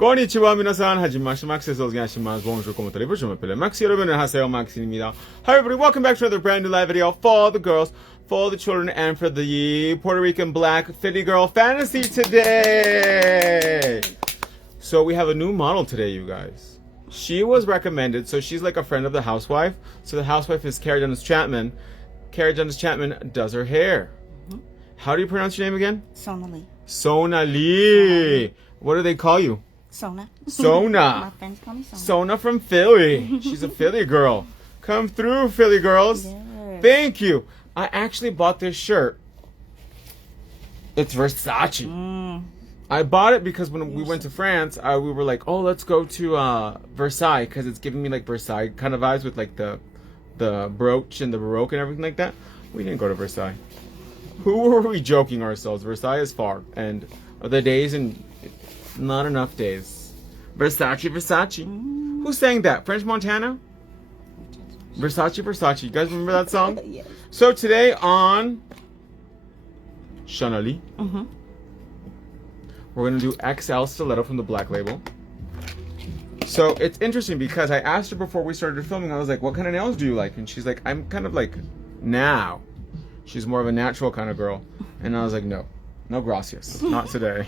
konnichiwa minasan, hajimashi max, bonjour, comment allez-vous? Je m'appelle Max, 여러분은 하세요, Max입니다. Hi everybody, welcome back to another brand new live video for the girls, for the children, and for the Puerto Rican Black Philly Girl Fantasy today. So we have a new model today, you guys. She was recommended, so she's like a friend of the housewife. So the housewife is Carrie Dennis Chapman. Carrie Dennis Chapman does her hair. Mm-hmm. How do you pronounce your name again? Sonali. Sonali. What do they call you? Sona. Sona. My friends call me Sona. Sona from Philly. She's a Philly girl. Come through, Philly girls. Yes. Thank you. I actually bought this shirt. It's Versace. I bought it because when we went to France, we were like, oh, let's go to Versailles because it's giving me like Versailles kind of vibes with like the brooch and the Baroque and everything like that. We didn't go to Versailles. Who were we joking ourselves? Versailles is far, and the days and not enough days. Versace. Who sang that? French Montana? Versace. You guys remember that song? Yes. So today on Chanel, we're going to do XL Stiletto from the Black Label. So it's interesting because I asked her before we started filming, I was like, what kind of nails do you like? And she's like, I'm kind of like now. She's more of a natural kind of girl. And I was like, no gracias, not today.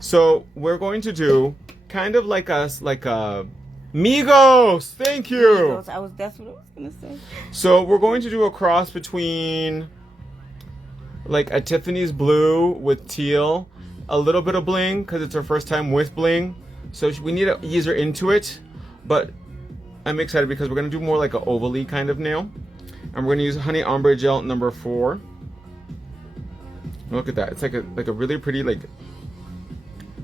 So we're going to do kind of like us, like Migos. Thank you. Migos. That's what I was gonna say. So we're going to do a cross between like a Tiffany's blue with teal, a little bit of bling because it's her first time with bling. So we need to ease her into it, but I'm excited because we're gonna do more like an ovally kind of nail, and we're gonna use Honey Ombre Gel number 4. Look at that! It's like a really pretty like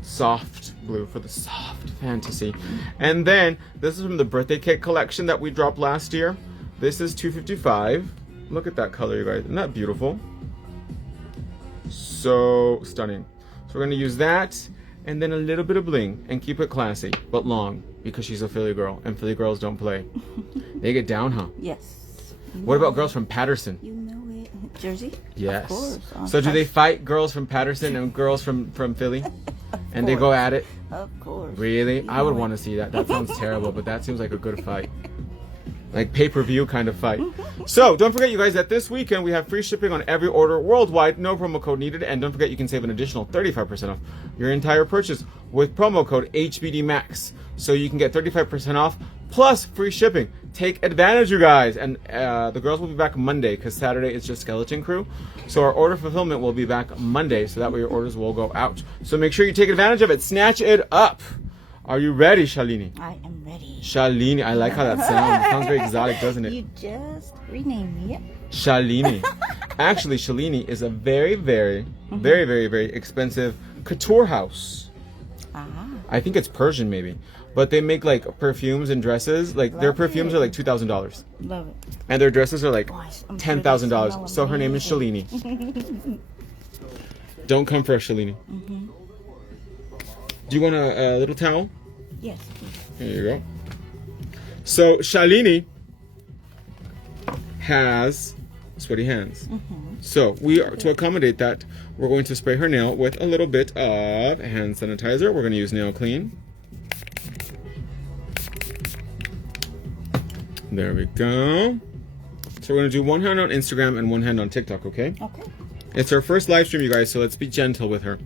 soft blue for the soft fantasy. And then this is from the birthday kit collection that we dropped last year. This is $255. Look at that color, you guys. Isn't that beautiful? So stunning. So we're gonna use that and then a little bit of bling and keep it classy but long because she's a Philly girl and Philly girls don't play. They get down, huh? Yes. What about girls from Patterson? You know it. Jersey? Yes. Of course. So do they fight girls from Patterson and girls from Philly? And they go at it? Of course. Really? I would want to see that. That sounds terrible, but that seems like a good fight. Like pay-per-view kind of fight. So don't forget, you guys, that this weekend we have free shipping on every order worldwide. No promo code needed. And don't forget, you can save an additional 35% off your entire purchase with promo code HBDMAX. So you can get 35% off plus free shipping. Take advantage, you guys. And the girls will be back Monday because Saturday is just Skeleton Crew. So our order fulfillment will be back Monday. So that way your orders will go out. So make sure you take advantage of it. Snatch it up. Are you ready, Shalini? I am ready. Shalini. I like how that sounds. It sounds very exotic, doesn't it? You just renamed me. Shalini. Actually, Shalini is a very, very, very, very, very expensive couture house. I think it's Persian, maybe. But they make like perfumes and dresses. Like their perfumes are like $2,000. Love it. And their dresses are like $10,000. Sure So her name is Shalini. Don't come for us, Shalini. Do you want a little towel? Yes. There you go. So Shalini has sweaty hands. So we are to accommodate that. We're going to spray her nail with a little bit of hand sanitizer. We're going to use Nail Clean. There we go. So we're going to do one hand on Instagram and one hand on TikTok, okay? Okay. It's our first live stream, you guys, so let's be gentle with her.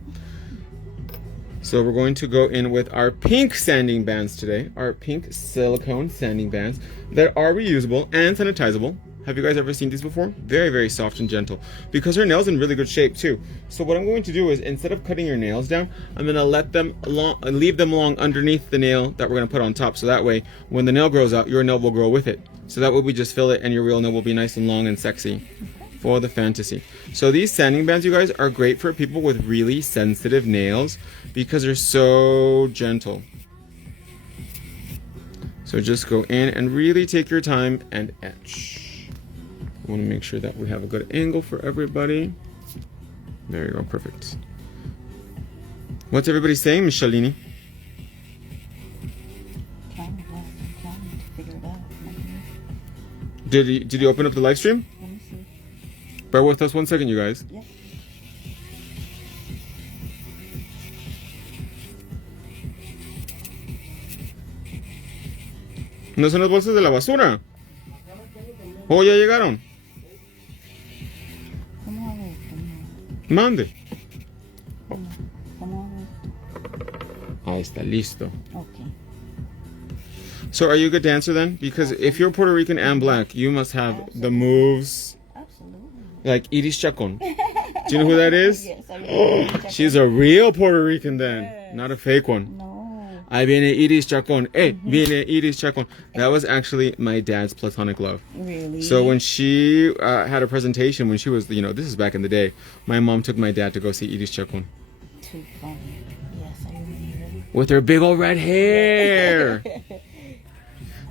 So we're going to go in with our pink sanding bands today. Our pink silicone sanding bands that are reusable and sanitizable. Have you guys ever seen these before? Very, very soft and gentle. Because her nail's in really good shape too. So what I'm going to do is, instead of cutting your nails down, I'm going to leave them along underneath the nail that we're going to put on top. So that way, when the nail grows out, your nail will grow with it. So that way we just fill it and your real nail will be nice and long and sexy for the fantasy. So these sanding bands, you guys, are great for people with really sensitive nails because they're so gentle. So just go in and really take your time and etch. I want to make sure that we have a good angle for everybody. There you go, perfect. What's everybody saying, Miss Shalini? Trying to figure it out. Did you open up the live stream? Let me see. Bear with us 1 second, you guys. Yes. No son las bolsas de la basura. Oh, ya llegaron. Vamos a ver. Mande. Vamos a ver. Ahí está, listo. Okay. So are you a good dancer then? Because if you're Puerto Rican and black, you must have the moves Absolutely. like Iris Chacon. Do you know who that is? Yes, I know. She's a real Puerto Rican then, Yes. not a fake one. No. Ahí viene Iris Chacon. Hey, viene Iris Chacon. That was actually my dad's platonic love. Really? So when she had a presentation, when she was, this is back in the day, my mom took my dad to go see Iris Chacon. Too funny. Yes, I remember. With her big old red hair.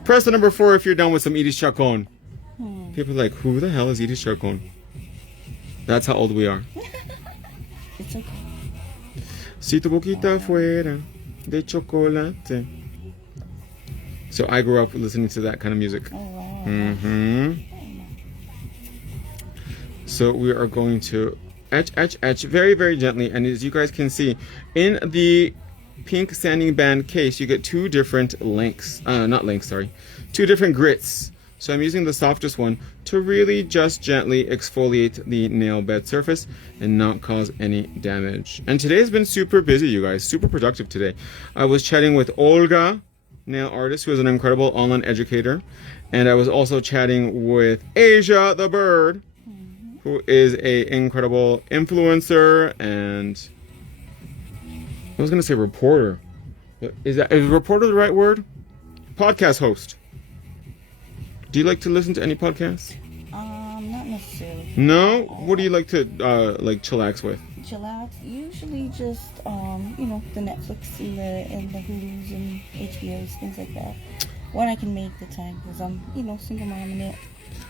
Press the number 4 if you're down with some Iris Chacon. People are like, who the hell is Iris Chacon? That's how old we are. It's okay. Si tu boquita fuera de chocolate. So I grew up listening to that kind of music. Oh, wow. Mm-hmm. So we are going to etch very, very gently. And as you guys can see, in the pink sanding band case, you get 2 different lengths. Not lengths, sorry. 2 different grits. So I'm using the softest one to really just gently exfoliate the nail bed surface and not cause any damage. And today has been super busy, you guys. Super productive today. I was chatting with Olga, nail artist, who is an incredible online educator. And I was also chatting with Asia the bird, who is a incredible influencer and I was going to say reporter. But is reporter the right word? Podcast host. Do you like to listen to any podcasts? Not necessarily. No? What do you like to chillax with? Chillax. Usually just the Netflix and the Hulus and HBOs, things like that. When I can make the time, because I'm single mom in it.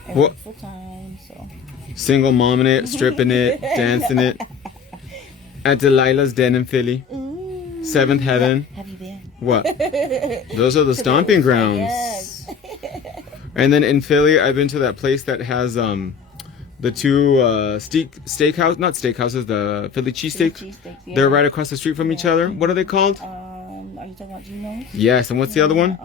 I work full time, so. Single mom in it, stripping it, dancing it. At Delilah's Den in Philly. Ooh, 7th Heaven. Yeah. Have you been? What? Those are the stomping grounds. Yes. And then in Philly, I've been to that place that has the 2 steakhouse, not steakhouses, the Philly cheesesteak. Yeah. They're right across the street from each other. What are they called? Are you talking about Geno's? Yes, and what's the other one?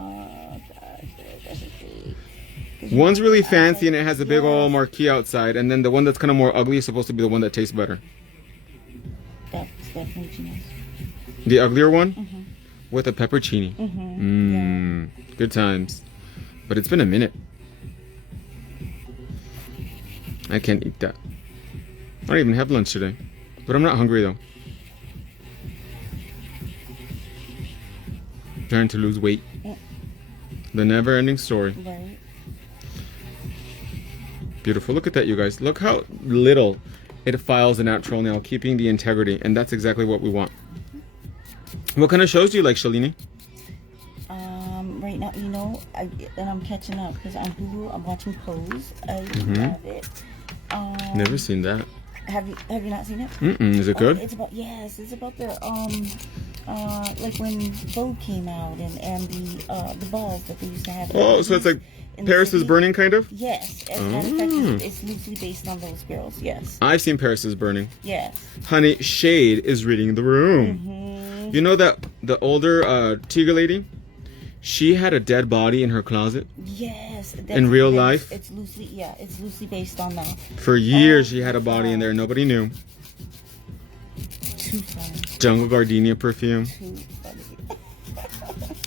Gosh, One's really fancy and it has a big old marquee outside, and then the one that's kind of more ugly is supposed to be the one that tastes better. That's definitely Geno's. The uglier one? Mm-hmm. With a peppercini. Mm-hmm. Good times. But it's been a minute. I can't eat that. I don't even have lunch today. But I'm not hungry though. Trying to lose weight. The never-ending story. Right. Beautiful. Look at that, you guys. Look how little it files a natural nail, keeping the integrity. And that's exactly what we want. What kind of shows do you like, Shalini? Right now, and I'm catching up because on Hulu I'm watching Pose. I love it. Never seen that. Have you not seen it? Is it good? It's about the like when Vogue came out and the buzz that they used to have. Oh, so it's like Paris is Burning, kind of? Yes. As a matter of fact, it's loosely based on those girls. Yes. I've seen Paris is Burning. Yes. Honey, Shade is reading the room. Mm-hmm. You know that the older Tiga lady? She had a dead body in her closet. Yes. In real life? It's loosely based on that. For years, she had a body in there. Nobody knew. Too funny. Jungle Gardenia perfume. Too funny.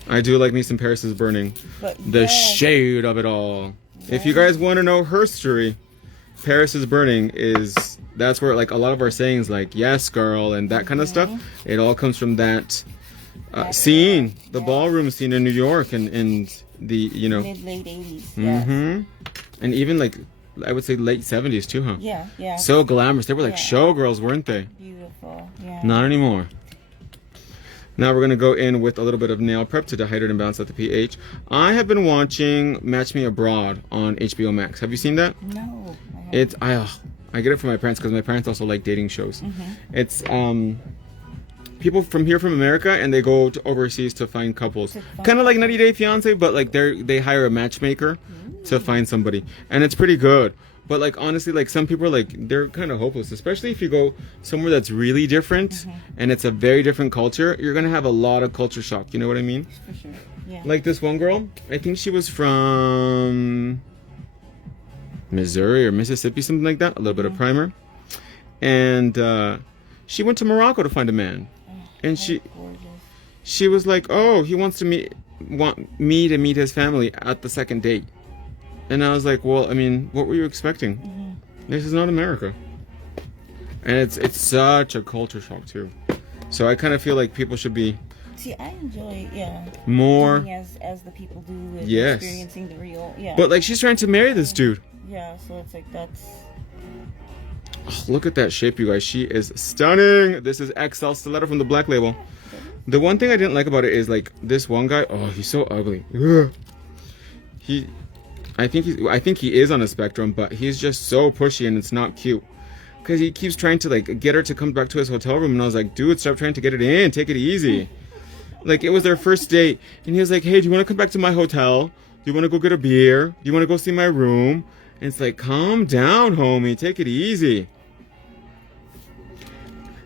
I do like me some Paris is Burning. But The shade of it all. If you guys want to know her story, Paris is Burning that's where like a lot of our sayings like yes girl and that kind of stuff, it all comes from that scene, the ballroom scene in New York and the mid late 80s. Yes. And even like I would say late 70s too, huh? Yeah. So glamorous. They were like showgirls, weren't they? Beautiful. Yeah. Not anymore. Now we're going to go in with a little bit of nail prep to dehydrate and balance out the pH. I have been watching Match Me Abroad on HBO Max. Have you seen that? No. I get it from my parents because my parents also like dating shows. It's people from here from America and they go to overseas to find couples. Kind of like 90 Day Fiance, but like they hire a matchmaker to find somebody. And it's pretty good. But like honestly, like some people are like they're kind of hopeless, especially if you go somewhere that's really different and it's a very different culture. You're gonna have a lot of culture shock. You know what I mean? For sure. Yeah. Like this one girl, I think she was from Missouri or Mississippi, something like that. A little bit of primer. And she went to Morocco to find a man. And she was like, oh, he want me to meet his family at the second date. And I was like, well, I mean, what were you expecting? This is not America. And it's such a culture shock too. So I kind of feel like people should be I enjoy more doing as the people do with Yes. experiencing the real But like she's trying to marry this dude. Yeah, so it's like that's Oh, look at that shape, you guys. She is stunning. This is XL stiletto from the Black Label. The one thing I didn't like about it is like this one guy. Oh, he's so ugly. Ugh. I think he is on a spectrum, but he's just so pushy and it's not cute. Cause he keeps trying to like get her to come back to his hotel room, and I was like, dude, stop trying to get it in. Take it easy. Like it was their first date, and he was like, hey, do you want to come back to my hotel? Do you want to go get a beer? Do you want to go see my room? And it's like, calm down, homie. Take it easy.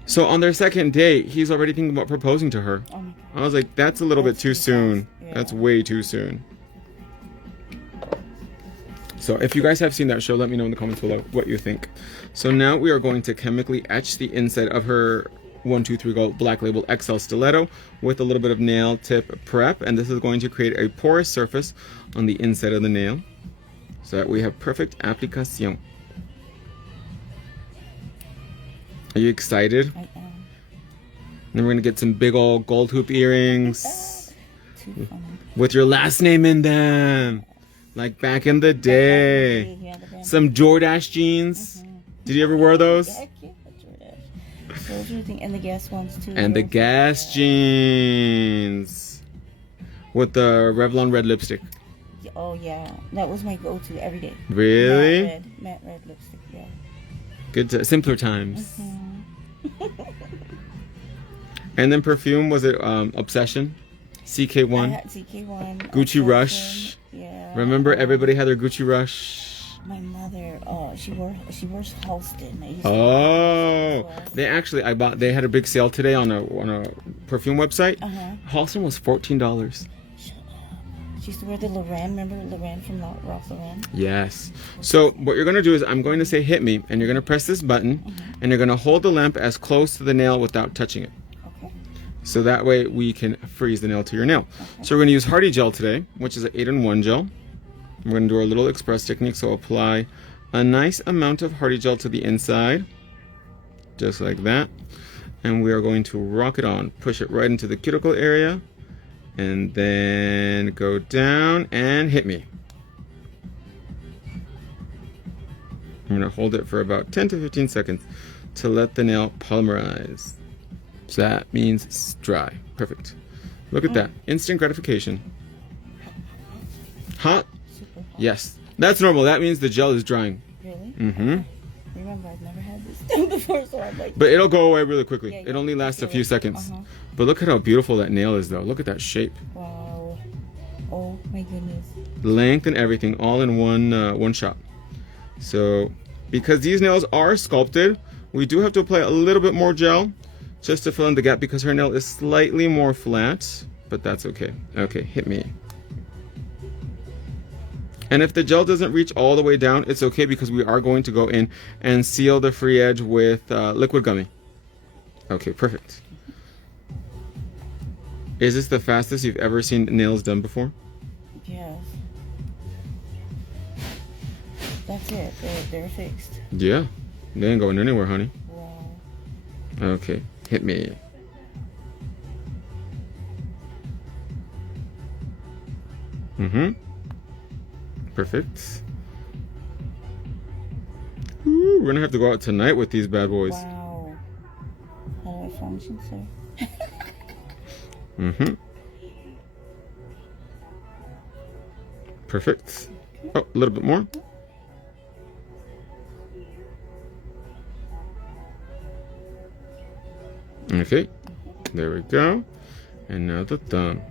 So on their second date, he's already thinking about proposing to her. oh my God. I was like, that's a little bit too soon. Yeah. That's way too soon. So if you guys have seen that show, let me know in the comments below what you think. So now we are going to chemically etch the inside of her 123 Gold Black Label XL Stiletto with a little bit of nail tip prep. And this is going to create a porous surface on the inside of the nail so that we have perfect application. Are you excited? I am. Then we're going to get some big old gold hoop earrings Too funny. with your last name in them. Like back in the day. Yeah, the band. Some Jordache jeans. Did you ever wear those? Heck yeah, Jordache. Those are the thing, and the Guess ones too. And the Those- Gas jeans. With the Revlon red lipstick. Oh yeah, that was my go-to every day. Really? Matte red lipstick. Yeah. Good, simpler times. And then perfume, was it Obsession? I CK1. had CK1. Gucci Obsession. Rush. Yeah. Remember everybody had their Gucci Rush? My mother, she wears Halston. I used to Oh, wear Halston. they actually, they had a big sale today on a perfume website. Halston was $14. Shut up. She used to wear the Loren. Remember Loren from Ralph Lauren? Yes. So what you're gonna do is I'm going to say hit me, and you're gonna press this button, and you're gonna hold the lamp as close to the nail without touching it. Okay. So that way we can freeze the nail to your nail. So we're gonna use Hardy Gel today, which is an 8-in-1 gel. We're gonna do our little express technique, so apply a nice amount of Hardy Gel to the inside, just like that. And we are going to rock it on, push it right into the cuticle area, and then go down and hit me. I'm gonna hold it for about 10 to 15 seconds to let the nail polymerize. So that means it's dry. Perfect. Look at that. Instant gratification. Hot? Super hot. Yes. That's normal. That means the gel is drying. Really? Mm-hmm. Remember, I've never had this done before, so I'm like. But it'll go away really quickly. Yeah, It only lasts a feel few it. seconds. But look at how beautiful that nail is, though. Look at that shape. Wow. Oh my goodness. Length and everything all in one shot. So because these nails are sculpted, we do have to apply a little bit more gel just to fill in the gap because her nail is slightly more flat, but that's okay. Okay, hit me. And if the gel doesn't reach all the way down, it's okay because we are going to go in and seal the free edge with liquid gummy. Okay, perfect. Is this the fastest you've ever seen nails done before? Yes. That's it. They're fixed. Yeah, they ain't going anywhere, honey. Wow. Okay, hit me. Mm-hmm. Perfect. Ooh, we're gonna have to go out tonight with these bad boys. Wow. How do I function, sir? Mm-hmm. Perfect. Oh, a little bit more. Okay, there we go. And now the thumb.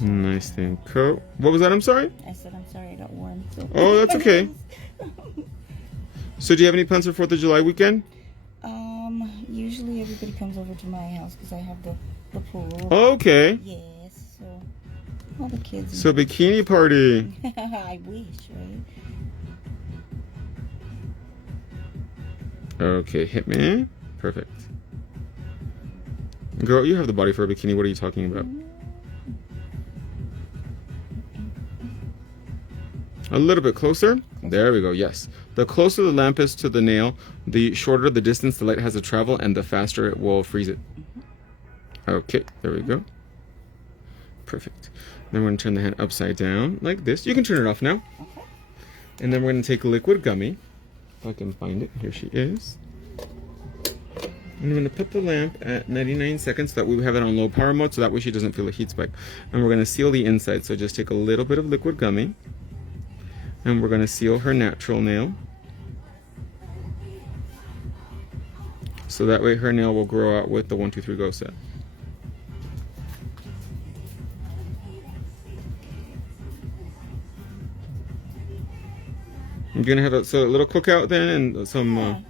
Nice thing coat. What was that? I'm sorry? I said I'm sorry I got warm. So. Oh, that's okay. So do you have any plans for 4th of July weekend? Usually usually everybody comes over to my house because I have the pool. Okay. Yes, so all the kids. So bikini party. I wish, right? Okay, hit me. Perfect. Girl, you have the body for a bikini. What are you talking about? A little bit closer. There we go. Yes. The closer the lamp is to the nail, the shorter the distance the light has to travel, and the faster it will freeze it. Okay, there we go. Perfect. Then we're going to turn the hand upside down like this. You can turn it off now. Okay. And then we're going to take liquid gummy. If I can find it. Here she is. And we're going to put the lamp at 99 seconds so that we have it on low power mode so that way she doesn't feel a heat spike. And we're going to seal the inside. So just take a little bit of liquid gummy. And we're going to seal her natural nail. So that way her nail will grow out with the 1, 2, 3 go set. You're going to have a little cookout then and some yeah.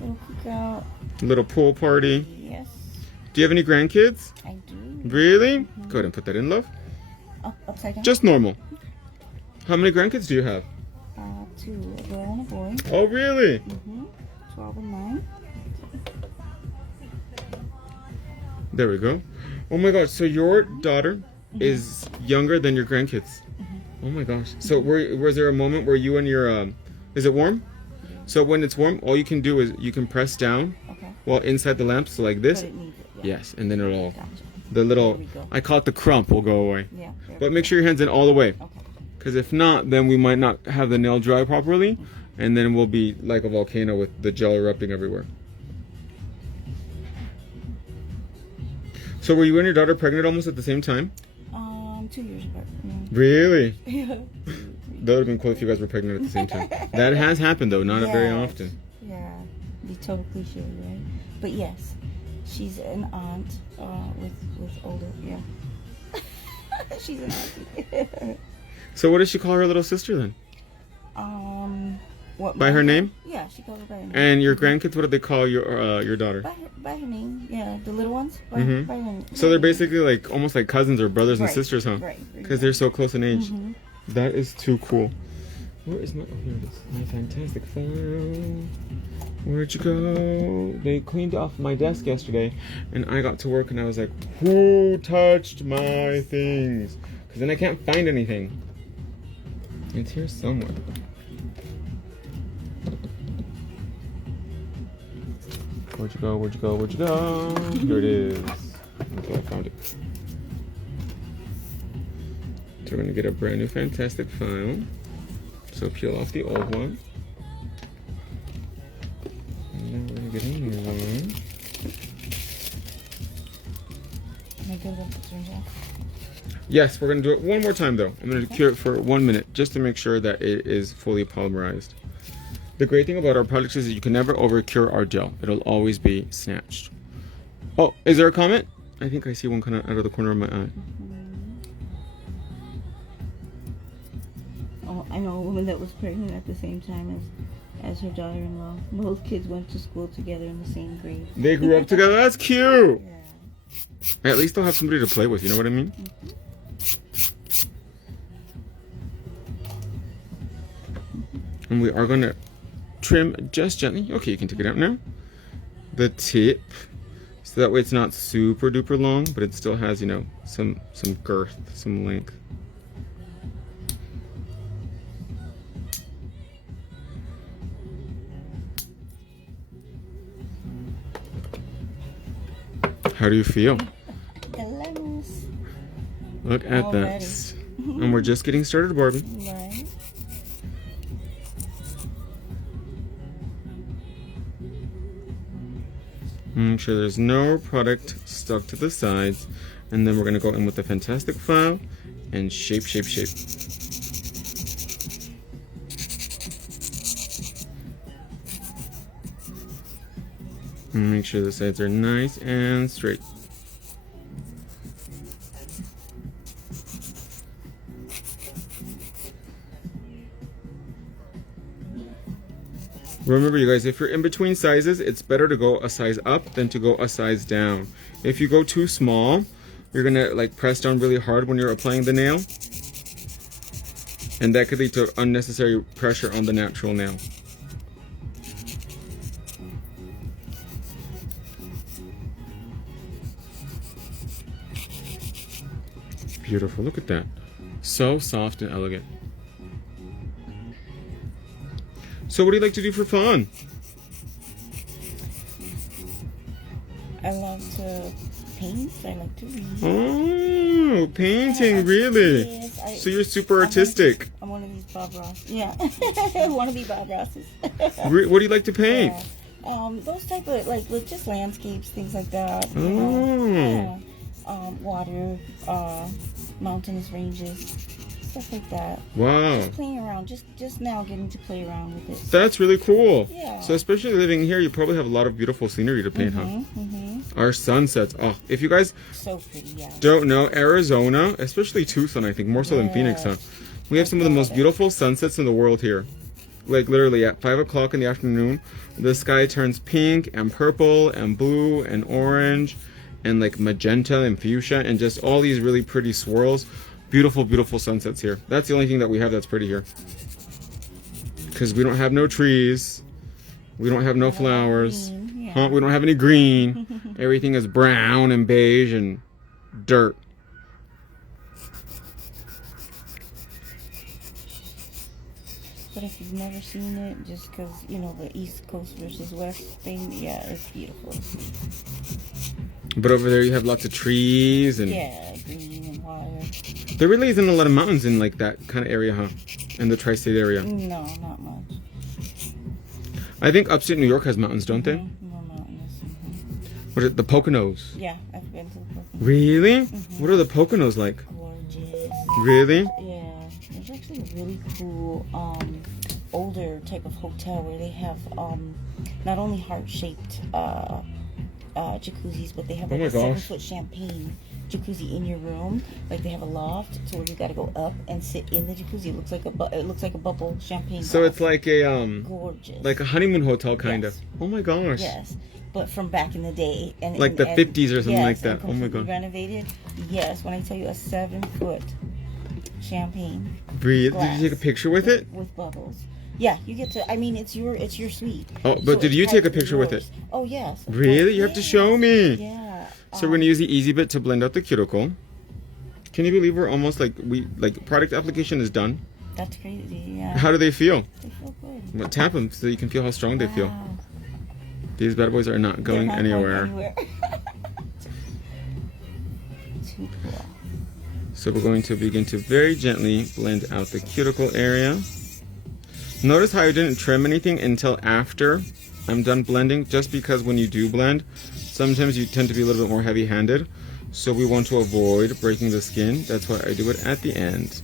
Little cookout. little pool party. Yes. Do you have any grandkids? I do. Really? Go ahead and put that in, love. Upside down? Just normal. How many grandkids do you have? 2, a girl and a boy. Oh, really? 12 and 9. There we go. Oh my gosh, so your daughter is younger than your grandkids. Oh my gosh. So was there a moment where you and your, is it warm? So when it's warm, all you can do is you can press down while inside the lamp, so like this. But it needs it, yeah. Yes, and then it'll, Gotcha. the little, There we go. I call it the crump, will go away. Yeah. But make sure your hand's in all the way. Okay. Because if not, then we might not have the nail dry properly, and then we'll be like a volcano with the gel erupting everywhere. So were you and your daughter pregnant almost at the same time? 2 years apart. Yeah. Really? Yeah. That would have been cool if you guys were pregnant at the same time. That has happened though, not very Yes. often. Yeah, be total cliche, right? But yes, she's an aunt with older. Yeah, she's an auntie. So what does she call her little sister then? What? By her name? Yeah, she calls her by her name. And your grandkids, what do they call your daughter? By her name. Yeah, the little ones. By her name. So they're basically like almost like cousins or brothers and Right, sisters, huh? right. Because they're so close in age. That is too cool. Where is my? Oh, here it is. My fantastic file. Where'd you go? They cleaned off my desk yesterday, and I got to work, and I was like, "Who touched my things?" Because then I can't find anything. It's here somewhere. Where'd you go? Where'd you go? Where'd you go? Here it is. Okay, I found it. So we're going to get a brand new fantastic file. So peel off the old one. And then we're going to get a new one. Am I good with the turns off? Yes, we're going to do it one more time though. I'm going to cure it for 1 minute just to make sure that it is fully polymerized. The great thing about our products is that you can never over cure our gel. It'll always be snatched. Oh, is there a comment? I think I see one kind of out of the corner of my eye. Oh, I know a woman that was pregnant at the same time as her daughter-in-law. Both kids went to school together in the same grade. They grew up together? That's cute! Yeah. At least they'll have somebody to play with, you know what I mean? And we are going to trim just gently. Okay, you can take it out now. The tip. So that way it's not super duper long, but it still has, you know, some girth, some length. How do you feel? Dilemmas. Look at Already. that. And we're just getting started, Barbie. Right. Make sure there's no product stuck to the sides. And then we're going to go in with the fantastic file and shape, shape, shape. And make sure the sides are nice and straight. Remember, you guys, if you're in between sizes, it's better to go a size up than to go a size down. If you go too small, you're gonna like press down really hard when you're applying the nail, and that could lead to unnecessary pressure on the natural nail. Beautiful, look at that. So soft and elegant. So what do you like to do for fun? I love to paint. I like to read. Oh, painting, really? Yes, So you're super artistic. I'm one of these Bob Ross. Yeah, I want to be Bob Rosses. What do you like to paint? Yeah. Those type of like just landscapes, things like that. Oh. You know? Water, mountainous ranges, stuff like that. Wow. Just playing around, just now getting to play around with it. That's really cool. Yeah. So especially living here, you probably have a lot of beautiful scenery to paint, huh? Our sunsets. Oh, if you guys So pretty, yeah. don't know, Arizona, especially Tucson, I think, more so than Phoenix, huh? We have some of the most beautiful sunsets in the world here. Like literally at 5 o'clock in the afternoon, the sky turns pink and purple and blue and orange and like magenta and fuchsia and just all these really pretty swirls. Beautiful, beautiful sunsets here. That's the only thing that we have that's pretty here. Because we don't have no trees. We don't have no flowers. Huh? We don't have any green. Everything is brown and beige and dirt. But if you've never seen it, just because, you know, the East Coast versus West thing, yeah, it's beautiful. But over there you have lots of trees and... Yeah, green and wire. There really isn't a lot of mountains in like that kind of area, huh? In the tri-state area. No, not much. I think upstate New York has mountains, don't they? More mountainous. What are the Poconos? Yeah, I've been to the Poconos. Really? What are the Poconos like? Gorgeous. Really? Yeah. There's actually a really cool, older type of hotel where they have, not only heart-shaped, jacuzzis, but they have like a 7-foot champagne jacuzzi in your room. Like they have a loft, so where you got to go up and sit in the jacuzzi. It looks like a bubble champagne. So bath. it's like a Gorgeous, like a honeymoon hotel kind Yes. of. Oh my gosh. Yes, but from back in the day, and Like the 50s or something like that. and Oh my completely god. renovated. Yes, when I tell you a 7-foot champagne Breathe. Did glass you take a picture with it? with bubbles. Yeah, you get to. I mean, it's your suite. Oh, but So did it's you take a practically picture with yours. it? Oh yes. of Really? course. You have to show me. Yeah. So we're gonna use the Easy Bit to blend out the cuticle. Can you believe we're almost like product application is done? That's crazy. Yeah. How do they feel? They feel good. Well, tap them so you can feel how strong they feel. Wow. These bad boys are not going They're not anywhere. Too cool. So we're going to begin to very gently blend out the cuticle area. Notice how I didn't trim anything until after I'm done blending, just because when you do blend, sometimes you tend to be a little bit more heavy-handed. So we want to avoid breaking the skin. That's why I do it at the end.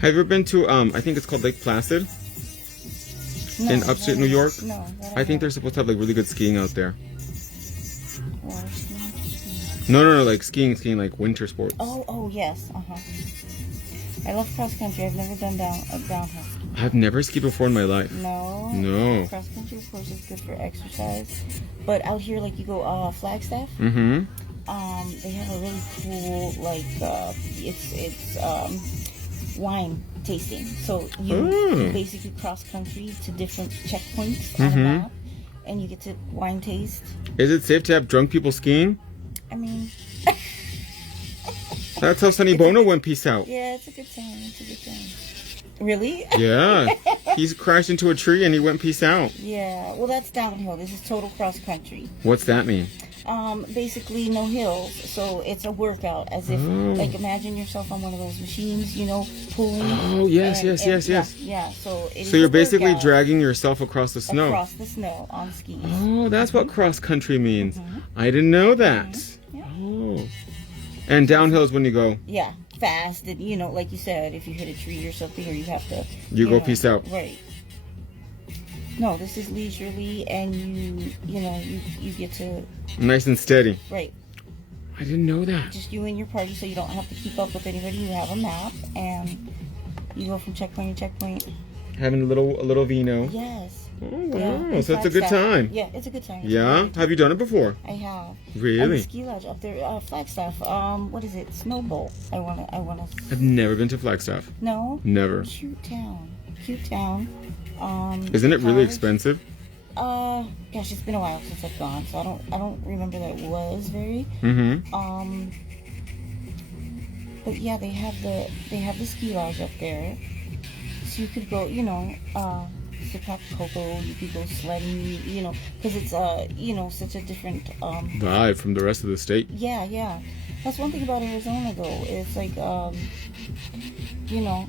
Have you ever been to, I think it's called Lake Placid in upstate New York? No. I think they're supposed to have like really good skiing out there. Water skiing. No, like skiing, like winter sports. Oh, yes. I love cross country. I've never done downhill skiing. I've never skied before in my life. No. No. Cross country, of course, is good for exercise. But out here, like you go Flagstaff. Mm-hmm. They have a really cool it's wine tasting. So you basically cross country to different checkpoints on the map, and you get to wine taste. Is it safe to have drunk people skiing? I mean, That's how Sonny Bono went peace out. yeah, it's a good time. It's a good time. Really? Yeah. He's crashed into a tree and he went peace out. Yeah. Well, that's downhill. This is total cross country. What's that mean? Basically no hills, so it's a workout, as if like imagine yourself on one of those machines, you know, pulling. Oh, yes. Yeah. So So you're basically dragging yourself across the snow. across the snow on skis. Oh, that's what cross country means. I didn't know that. Yeah. Oh. And downhill is when you go. Yeah, fast, and you know, like you said, if you hit a tree or something, or you have to. You go know, peace out. Right. No, this is leisurely, and you get to. Nice and steady. Right. I didn't know that. Just you and your party, so you don't have to keep up with anybody. You have a map, and You go from checkpoint to checkpoint. Having a little vino. Yes. Oh, wow. Yeah, So it's a good time. Yeah, it's a good time. It's a Yeah? really good time. Have you done it before? I have. Really? And the ski lodge up there, Flagstaff. What is it? Snowbowl. I wanna. I've never been to Flagstaff. No. Never. Cute town. Cute town. Isn't it really college. expensive? Gosh, it's been a while since I've gone, so I don't remember that it was very. Mm-hmm. But yeah, they have the ski lodge up there, so you could go, sip hot cocoa. You could go sledding, because it's such a different Vibe from the rest of the state. Yeah. That's one thing about Arizona though. It's like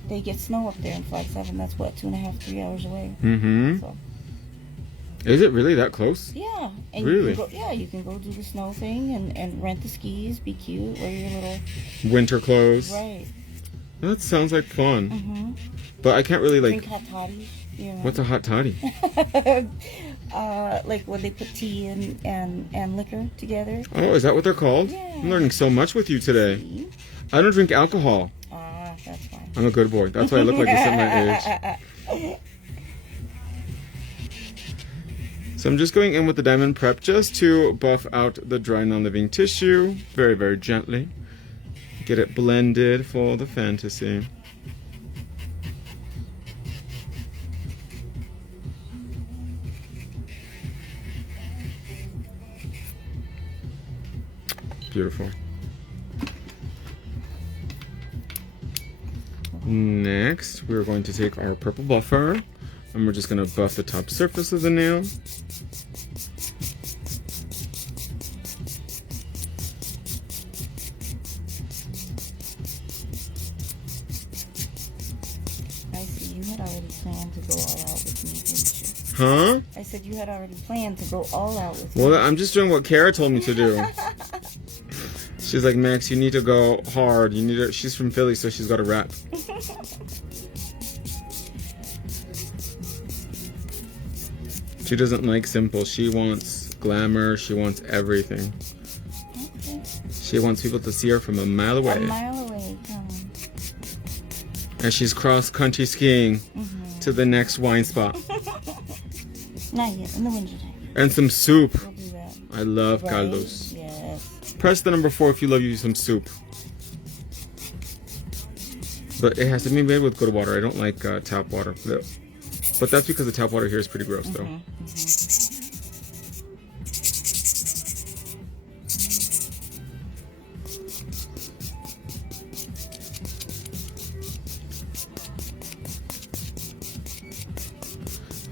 they get snow up there in Flagstaff, and that's what 2.5, 3 hours away. Mm-hmm. So. Is it really that close? Yeah. And Really? You can go do the snow thing and rent the skis, be cute, wear your little Winter clothes. right. That sounds like fun. Mm-hmm. But I can't really Drink hot toddies. What's a hot toddy? Like when they put tea and liquor together. Oh, is that what they're called? Yeah. I'm learning so much with you today. See? I don't drink alcohol. That's fine. I'm a good boy. That's why I look like this at my age. So I'm just going in with the diamond prep just to buff out the dry non-living tissue very, very gently. Get it blended for the fantasy. Beautiful. Next, we're going to take our purple buffer and we're just going to buff the top surface of the nail. I see you had already planned to go all out with me, didn't you? Huh? I said you had already planned to go all out with me. Well, I'm just doing what Kara told me to do. She's like, Max, you need to go hard. You need to. She's from Philly, so she's got to rap. She doesn't like simple. She wants glamour. She wants everything. Okay. She wants people to see her from a mile away. A mile away, come on. And she's cross-country skiing to the next wine spot. Not yet, in the wintertime. And some soup. We'll do that. I love Right? caldos. Yes. Press the number 4 if you love you some soup. But it has to be made with good water. I don't like tap water. But that's because the tap water here is pretty gross, though.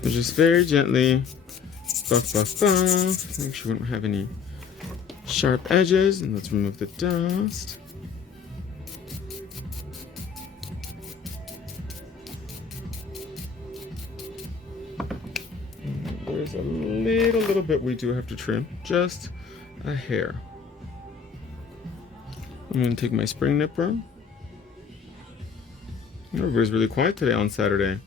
So just very gently buff, buff, buff. Make sure we don't have any sharp edges. And let's remove the dust. And there's a little bit we do have to trim. Just a hair. I'm going to take my spring nipper. Everybody's really quiet today on Saturday.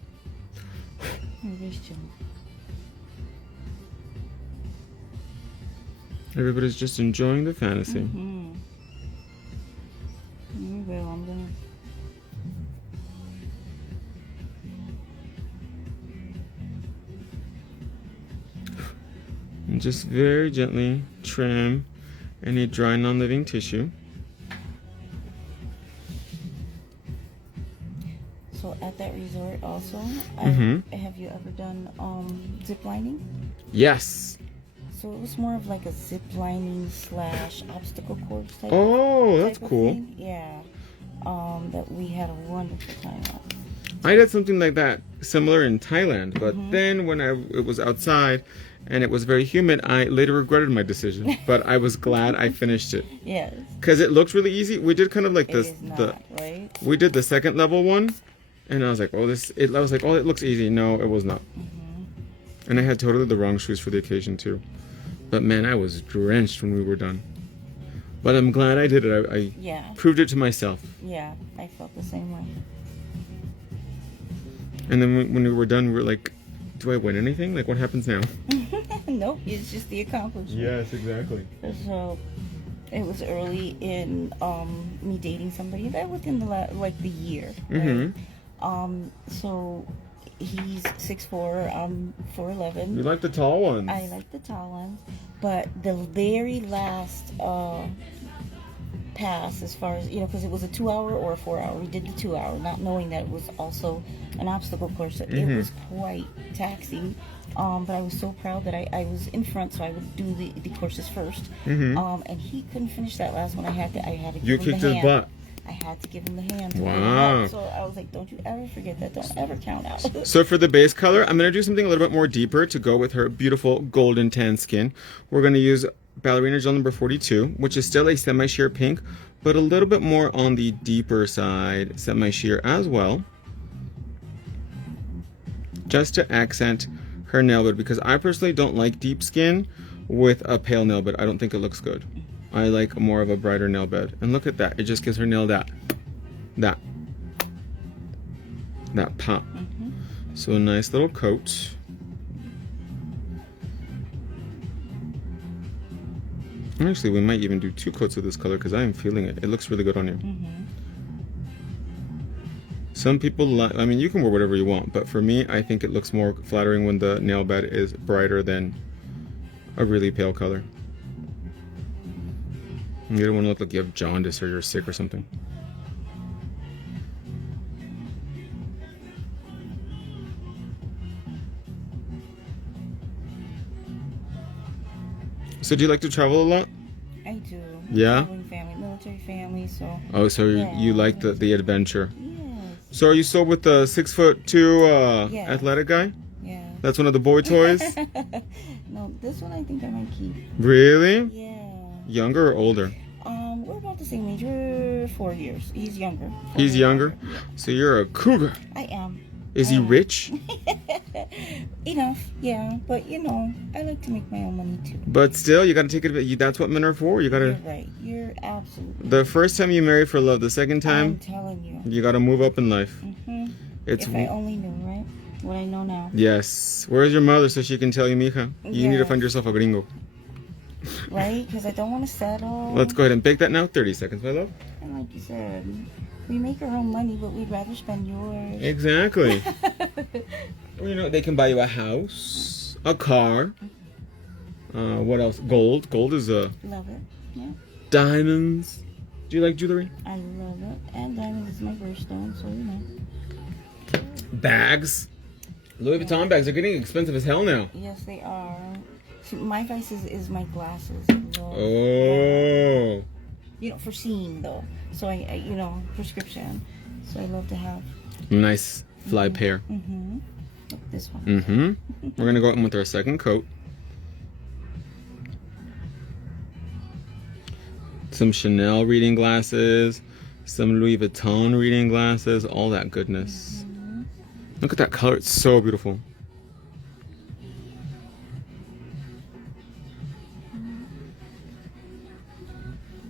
Everybody's just enjoying the fantasy. Well, I'm gonna. And just very gently trim any dry non-living tissue. So at that resort also, have you ever done zip lining? Yes. So it was more of like a zip lining / obstacle course type. Oh, that's type of cool. thing. Yeah. That we had a wonderful time on. I did something like that similar in Thailand, but then when it was outside and it was very humid, I later regretted my decision. But I was glad I finished it. Yes. Because it looked really easy. We did kind of like It this. is not, right? We did the second level one, and I was like, I was like, oh, it looks easy. No, it was not. And I had totally the wrong shoes for the occasion too. But man, I was drenched when we were done. But I'm glad I did it. I proved it to myself. Yeah, I felt the same way. And then when we were done, we were like, do I win anything? Like, what happens now? Nope, it's just the accomplishment. Yes, exactly. So it was early in me dating somebody that within the year. Right? So he's 6'4", I'm 4'11". You like the tall ones. I like the tall ones, but the very last pass, as far as, because it was a 2-hour or a 4-hour. We did the 2-hour, not knowing that it was also an obstacle course. So it was quite taxing. But I was so proud that I was in front, so I would do the courses first. And he couldn't finish that last one. I had to give him the hand. You kicked his butt. I had to give him the hand. Wow. So I was like, don't you ever forget that. Don't ever count out. So for the base color, I'm going to do something a little bit more deeper to go with her beautiful golden tan skin. We're going to use Ballerina Gel number 42, which is still a semi-sheer pink, but a little bit more on the deeper side, semi-sheer as well. Just to accent her nail bed, because I personally don't like deep skin with a pale nail bed. I don't think it looks good. I like more of a brighter nail bed. And look at that. It just gives her nail that pop. So a nice little coat. Actually, we might even do 2 coats of this color because I am feeling it. It looks really good on you. Some people like, I mean, you can wear whatever you want, but for me, I think it looks more flattering when the nail bed is brighter than a really pale color. You don't want to look like you have jaundice or you're sick or something. So do you like to travel a lot? I do. Yeah? Family, military family, so. Oh, so yeah, you like the adventure. Yes. So are you still with the 6'2" Yeah. athletic guy? Yeah. That's one of the boy toys? No, this one I think I might keep. Really? Yeah. Younger or older? We're about the same age. We're 4 years. He's younger. He's younger? Yeah. So you're a cougar. I am. Is he rich? Enough, yeah. But I like to make my own money too. But still, you gotta take it. That's what men are for. You gotta. You're right. You're absolutely. The first time you marry for love. The second time, I'm telling you. you gotta move up in life. It's. If I only knew, right? What I know now. Yes. Where's your mother so she can tell you, mija? You need to find yourself a gringo. Right? Because I don't want to settle. Let's go ahead and bake that now. 30 seconds, my love. And like you said, we make our own money, but we'd rather spend yours. Exactly. Well, they can buy you a house, a car. What else? Gold. Gold is a. Love it. Yeah. Diamonds. Do you like jewelry? I love it. And diamonds is my birthstone, so Bags. Louis Vuitton bags are getting expensive as hell now. Yes, they are. See, my vice is my glasses. Oh. For seeing though. So I prescription. So I love to have. Nice fly pair. This one. We're gonna go in with our second coat. Some Chanel reading glasses, some Louis Vuitton reading glasses, all that goodness. Look at that color, it's so beautiful.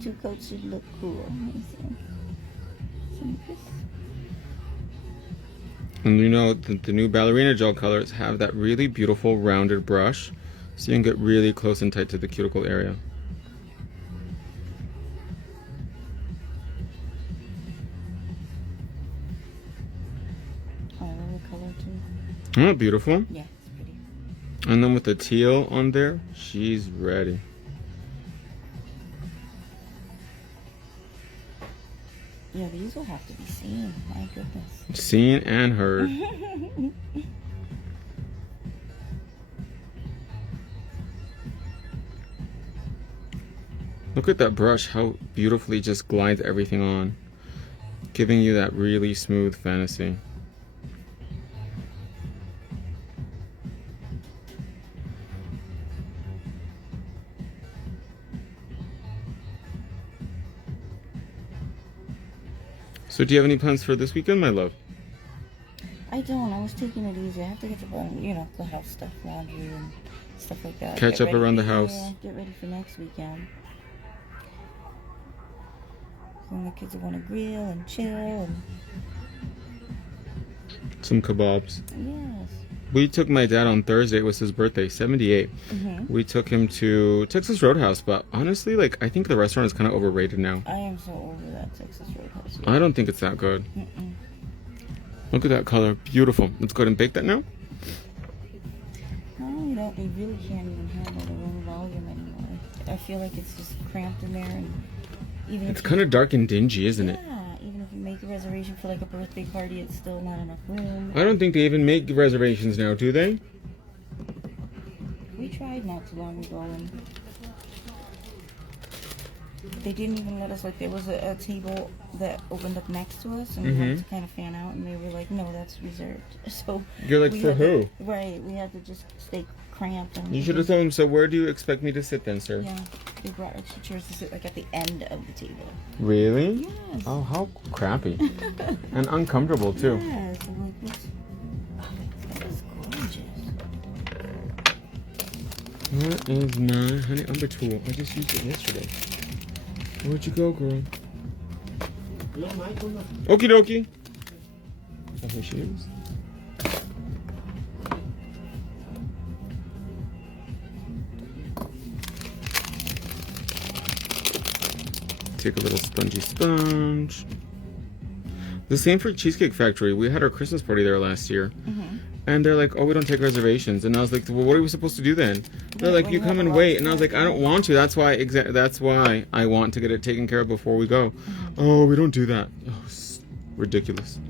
Two coats should look cool. And the new Ballerina Gel colors have that really beautiful rounded brush, so you can get really close and tight to the cuticle area. I love the color too. Oh, beautiful. Yeah, it's pretty. And then with the teal on there, she's ready. Yeah, these will have to be seen. My goodness. Seen and heard. Look at that brush, how beautifully it just glides everything on, giving you that really smooth fantasy. So do you have any plans for this weekend, my love? I don't. I was taking it easy. I have to get to the house stuff, laundry and stuff like that. Catch up around the house. Yeah, get ready for next weekend. Then the kids will want to grill and chill and some kebabs. yes. We took my dad on Thursday. It was his birthday, 78. We took him to Texas Roadhouse, but honestly, I think the restaurant is kind of overrated now. I am so over that Texas Roadhouse. I don't think it's that good. Look at that color. Beautiful. Let's go ahead and bake that now. Oh, you really can't even handle the room volume anymore. I feel like it's just cramped in there, and even It's kind of dark and dingy, isn't it? Yeah, even if you make a reservation for like a birthday party, it's still not enough room. I don't think they even make reservations now, do they? We tried not too long ago, and they didn't even let us, like, there was a table that opened up next to us, and we wanted to kind of fan out, and they were like, no, that's reserved. So You're like, we for had who? to- right, we had to just stay cramped. And You should have told them, so where do you expect me to sit then, sir? Yeah, they brought extra chairs to sit, like, at the end of the table. Really? Yes. Oh, how crappy. And uncomfortable, too. Yes, I'm like, this, that is gorgeous. What is my honey umber tool? I just used it yesterday. Where'd you go, girl? Okie dokie. Oh, here she is. Take a little spongy sponge. The same for Cheesecake Factory. We had our Christmas party there last year. And they're like, oh, we don't take reservations. And I was like, well, what are we supposed to do then? They're like, you come and wait. And I was like, I don't want to. That's why I want to get it taken care of before we go. Oh, we don't do that. Oh, it's ridiculous.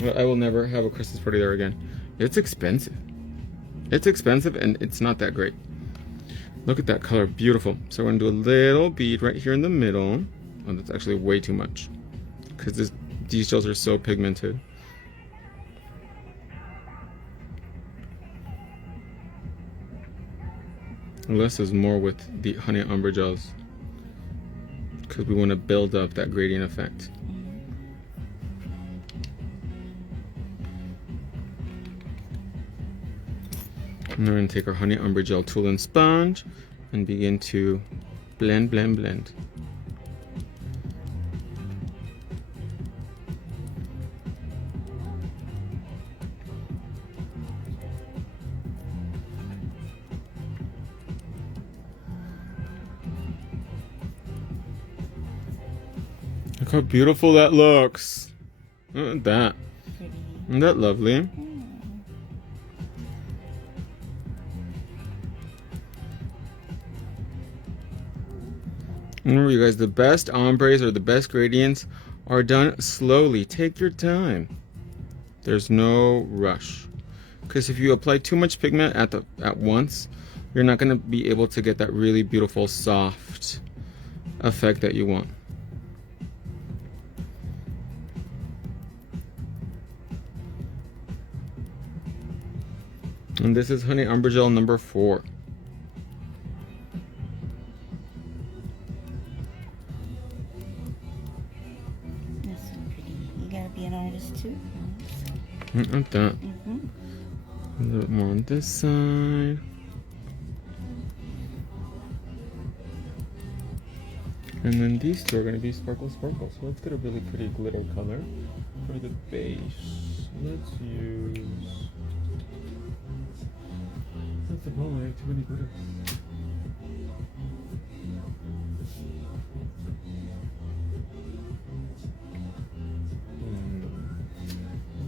Well, I will never have a Christmas party there again. It's expensive. It's expensive and it's not that great. Look at that color. Beautiful. So we're going to do a little bead right here in the middle. Oh, that's actually way too much. Because these gels are so pigmented. Less is more with the honey umber gels because we want to build up that gradient effect. And we're going to take our honey umber gel tool and sponge and begin to blend, blend, blend. Look how beautiful that looks. Look at that. Pretty. Isn't that lovely? Remember, you guys, the best ombres or the best gradients are done slowly. Take your time. There's no rush. Because if you apply too much pigment at once, you're not going to be able to get that really beautiful soft effect that you want. And this is honey umber gel number 4. That's so pretty. You gotta be an artist too. Like that. A little bit more on this side. And then these two are going to be sparkle sparkle. So let's get a really pretty glitter color for the base. Let's use... That's the problem, I have too many glitters.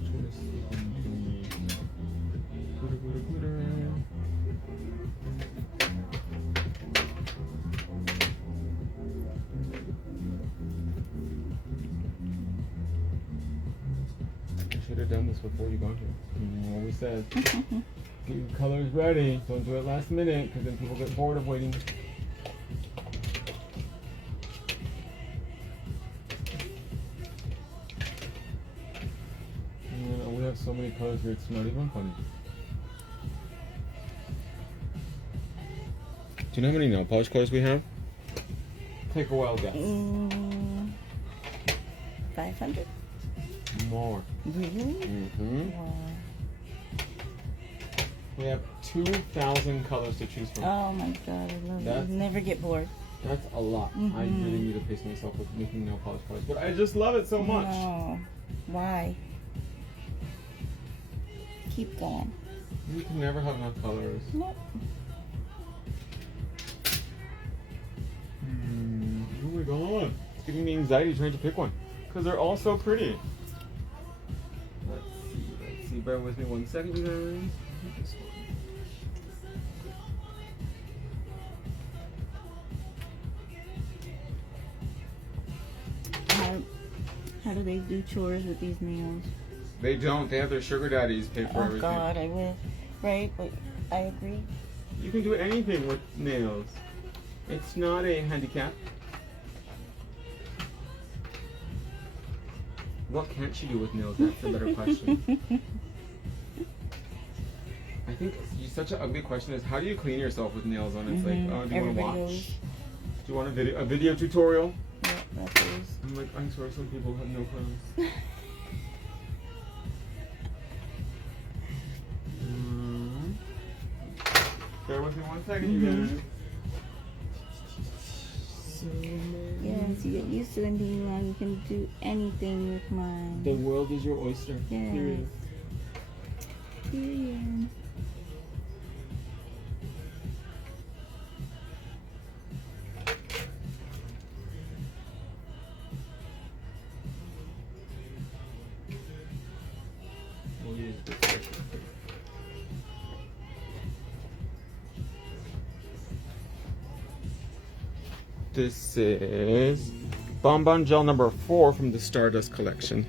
Which one is going to be glitter, glitter, glitter? I should have done this before you got here. You know what we said. Get your colors ready. Don't do it last minute because then people get bored of waiting. And we have so many colors here, it's not even funny. Do you know how many nail polish colors we have? Take a wild guess. 500? More. Really? Wow. We have 2,000 colors to choose from. Oh my god, I love it. Never get bored. That's a lot. I really need to pace myself with making nail polish colors, but I just love it so much. No. Why? Keep going. You can never have enough colors. Nope. Oh my god. It's giving me anxiety trying to pick one. Because they're all so pretty. you bear with me 1 second, you guys. This one. How do they do chores with these nails? They don't. They have their sugar daddies pay for everything. Oh God, I wish. Right, but I agree. You can do anything with nails. It's not a handicap. What can't she do with nails? That's a better question. I think such an ugly question is, how do you clean yourself with nails on? It's like, oh, do you want to watch? Knows. Do you want a video tutorial? Yeah, that is. I'm like, I'm sorry, some people have no clothes. Bear with me 1 second, you guys. Yes, you get used to them being long. You can do anything with mine. The world is your oyster. Yes. Period. Period. We'll use this section. This is Bonbon Gel number 4 from the Stardust collection.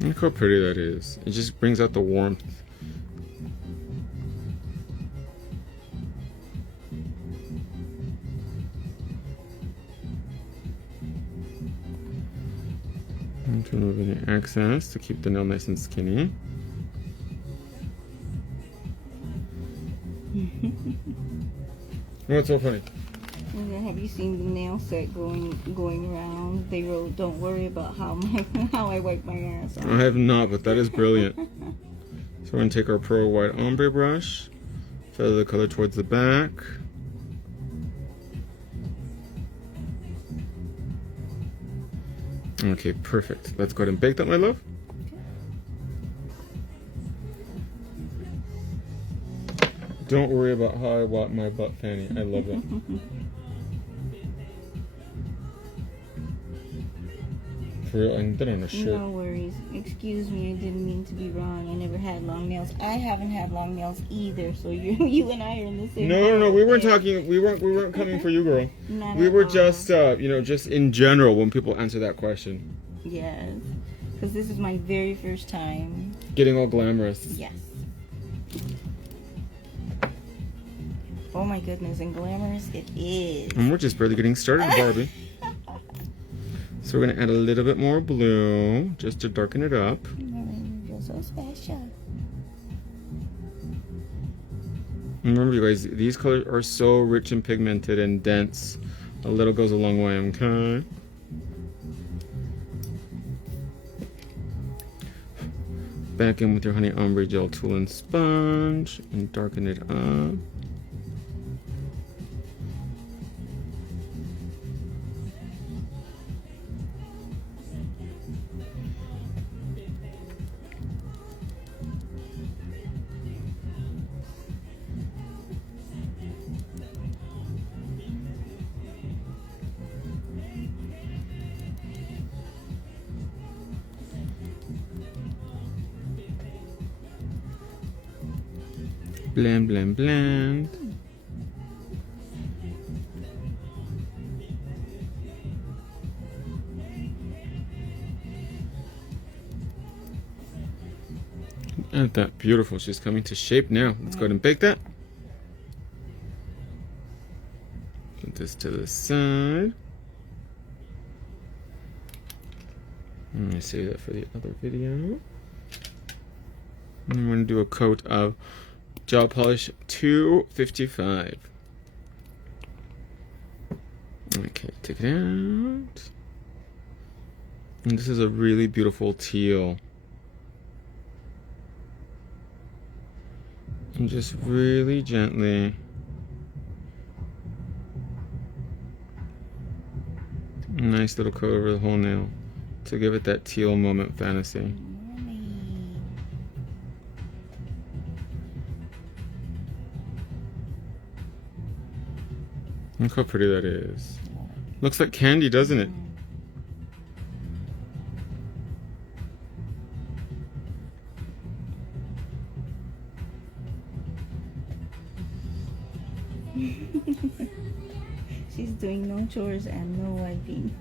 Look how pretty that is. It just brings out the warmth. And to remove any excess to keep the nail nice and skinny. What's so funny? Have you seen the nail set going around? They wrote, "Don't worry about how I wipe my ass." I have not, but that is brilliant. So we're going to take our Pro White Ombre brush, feather the color towards the back. Okay, perfect. Let's go ahead and bake that, my love. Don't worry about how I wipe my butt fanny. I love that. For real, and then on a shirt. No worries. Excuse me, I didn't mean to be wrong. I never had long nails. I haven't had long nails either. So you and I are in the same. No. We weren't talking. We weren't coming for you, girl. We were just, just in general when people answer that question. Yes, because this is my very first time. Getting all glamorous. Yes. Oh my goodness, and glamorous it is. And we're just barely getting started, Barbie. So we're gonna add a little bit more blue just to darken it up. You're so special. Remember, you guys, these colors are so rich and pigmented and dense. A little goes a long way, okay? Back in with your Honey Ombre Gel tool and sponge and darken it up. Blend, blend, blend. Add that. Beautiful. She's coming to shape now. Let's go ahead and bake that. Put this to the side. Let me save that for the other video. And I'm going to do a coat of Gel Polish 255. Okay, take it out. And this is a really beautiful teal. And just really gently nice little coat over the whole nail to give it that teal moment fantasy. Look how pretty that is. Looks like candy, doesn't it? She's doing no chores and no wiping.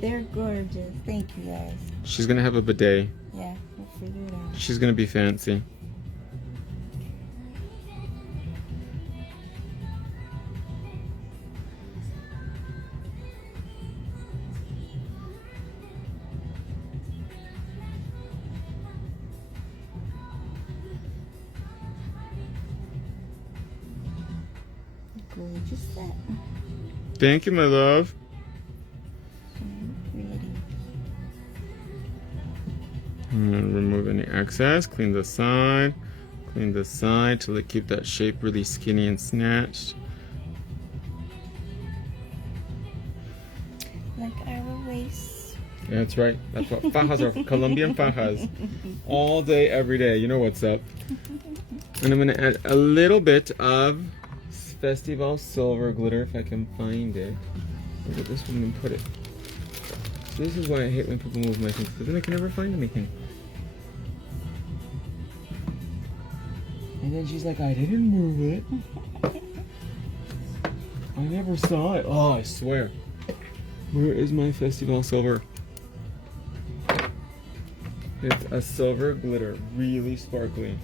They're gorgeous. Thank you, guys. She's gonna have a bidet. Yeah, we'll figure it out. She's gonna be fancy. Gorgeous set. Thank you, my love. Pretty. And remove any excess. Clean the side. Clean the side to keep that shape really skinny and snatched. Like our waist. That's right. That's what fajas are. Colombian fajas. All day, every day. You know what's up. And I'm going to add a little bit of Festival Silver glitter if I can find it. Look at this one and put it. This is why I hate when people move my things, because then I can never find anything. And then she's like, I didn't move it. I never saw it. Oh, I swear. Where is my Festival Silver? It's a silver glitter, really sparkly.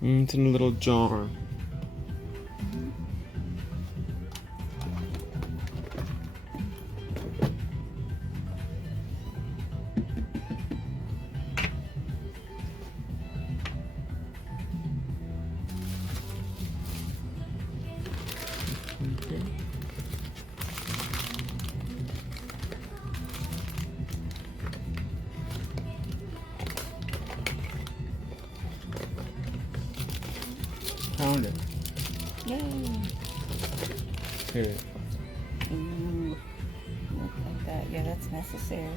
It's in a little jar. Okay. Found it. Yay. Hit it. Ooh. Look like that. Yeah, that's necessary.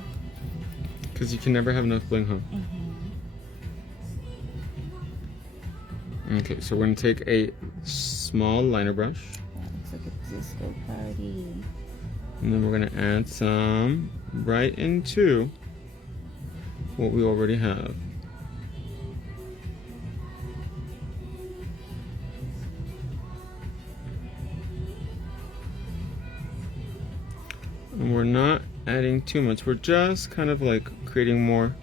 Because you can never have enough bling, huh? Okay, so we're going to take a small liner brush. That looks like a disco party. And then we're going to add some right into what we already have. And we're not adding too much. We're just kind of like creating more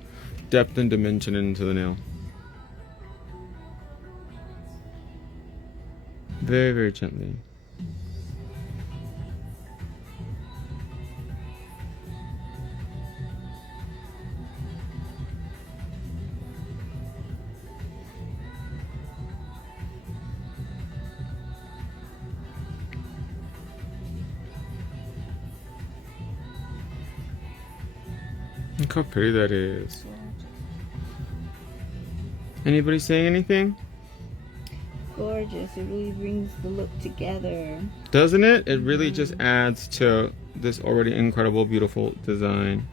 depth and dimension into the nail. Very, very gently. Look how pretty that is. Anybody saying anything? Gorgeous. It really brings the look together. Doesn't it? It really just adds to this already incredible, beautiful design.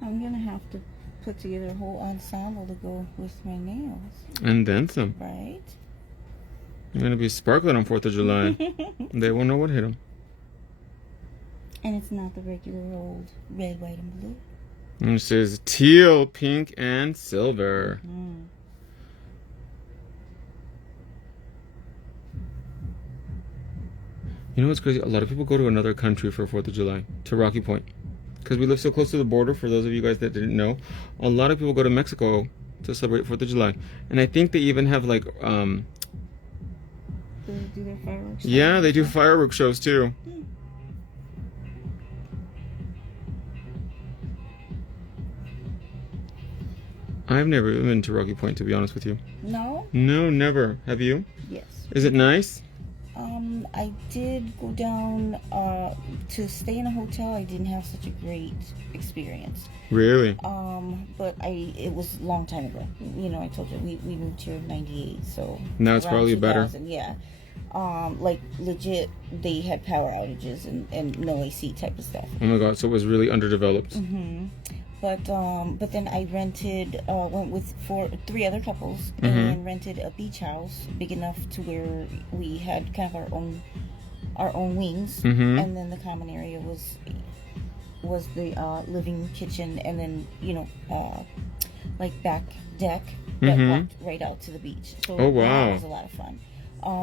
I'm gonna have to put together a whole ensemble to go with my nails. And then some. Right? You're gonna be sparkling on 4th of July. They won't know what hit them. And it's not the regular old red, white, and blue. And it says teal, pink, and silver. You know what's crazy? A lot of people go to another country for 4th of July, to Rocky Point. Because we live so close to the border, for those of you guys that didn't know, a lot of people go to Mexico to celebrate 4th of July. And I think they even have like, Do they do their fireworks? yeah, they do fireworks shows too. I've never been to Rocky Point, to be honest with you. No? No, never. Have you? Yes. Is it nice? I did go down to stay in a hotel. I didn't have such a great experience. Really? But it was a long time ago. You know, I told you we moved here in '98, so Now it's around probably better. 2000, yeah. like legit, they had power outages and no AC type of stuff. Oh my god, so it was really underdeveloped. Mm-hmm. But then I rented, went with three other couples Mm-hmm. and rented a beach house big enough to where we had kind of our own wings, Mm-hmm. and then the common area was the living kitchen, and then like back deck that Mm-hmm. walked right out to the beach. So Oh, wow. that was a lot of fun.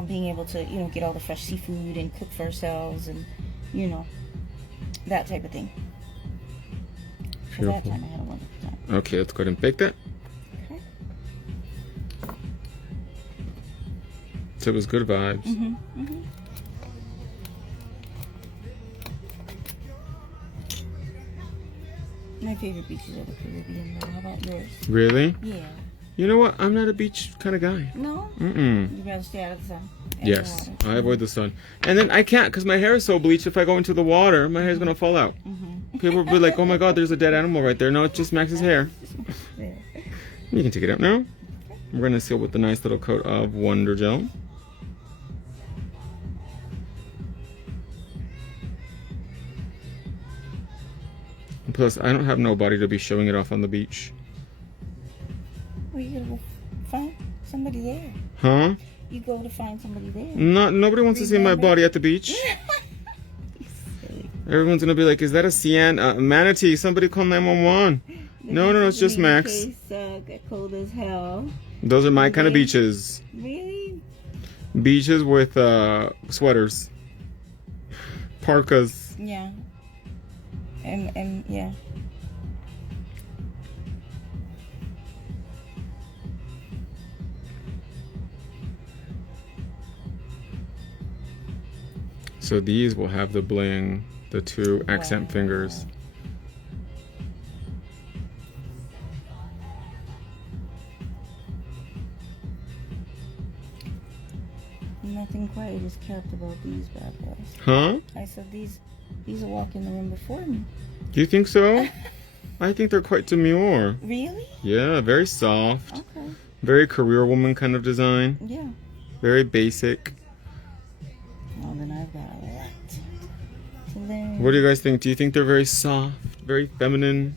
Being able to get all the fresh seafood and cook for ourselves, and that type of thing. For that Beautiful. time, I had a wonderful time. Okay, let's go ahead and bake that. Okay. So it was good vibes. Mhm. Mhm. My favorite beaches are the Caribbean. Though. How about yours? Really? Yeah. You know what? I'm not a beach kind of guy. No. Mm-mm. You'd rather stay out of the sun. And Yes, the water. I avoid the sun. And then I can't because my hair is so bleached. If I go into the water, my hair's gonna fall out. Mhm. People will be like, "Oh my God, there's a dead animal right there." No, it's just Max's hair. There. You can take it out now. We're gonna seal with a nice little coat of Wonder Gel. Plus, I don't have nobody to be showing it off on the beach. Well, you gotta go find somebody there. Huh? You go to find somebody there. Nobody wants to see my Remember? body at the beach. Everyone's gonna be like, "Is that a manatee? Somebody call 911." No, it's just Max. Got cold as hell. Those are my kind of Really? beaches. Really? Beaches with sweaters, parkas. Yeah. And yeah. So these will have the bling, the two accent Wow. fingers. Nothing quiet is kept about these bad boys. Huh? I said these will walk in the room before me. Do you think so? I think they're quite demure. Really? Yeah, very soft. Okay. Very career woman kind of design. Yeah. Very basic. Well, then I've got a lot to learn. What do you guys think? Do you think they're very soft, very feminine?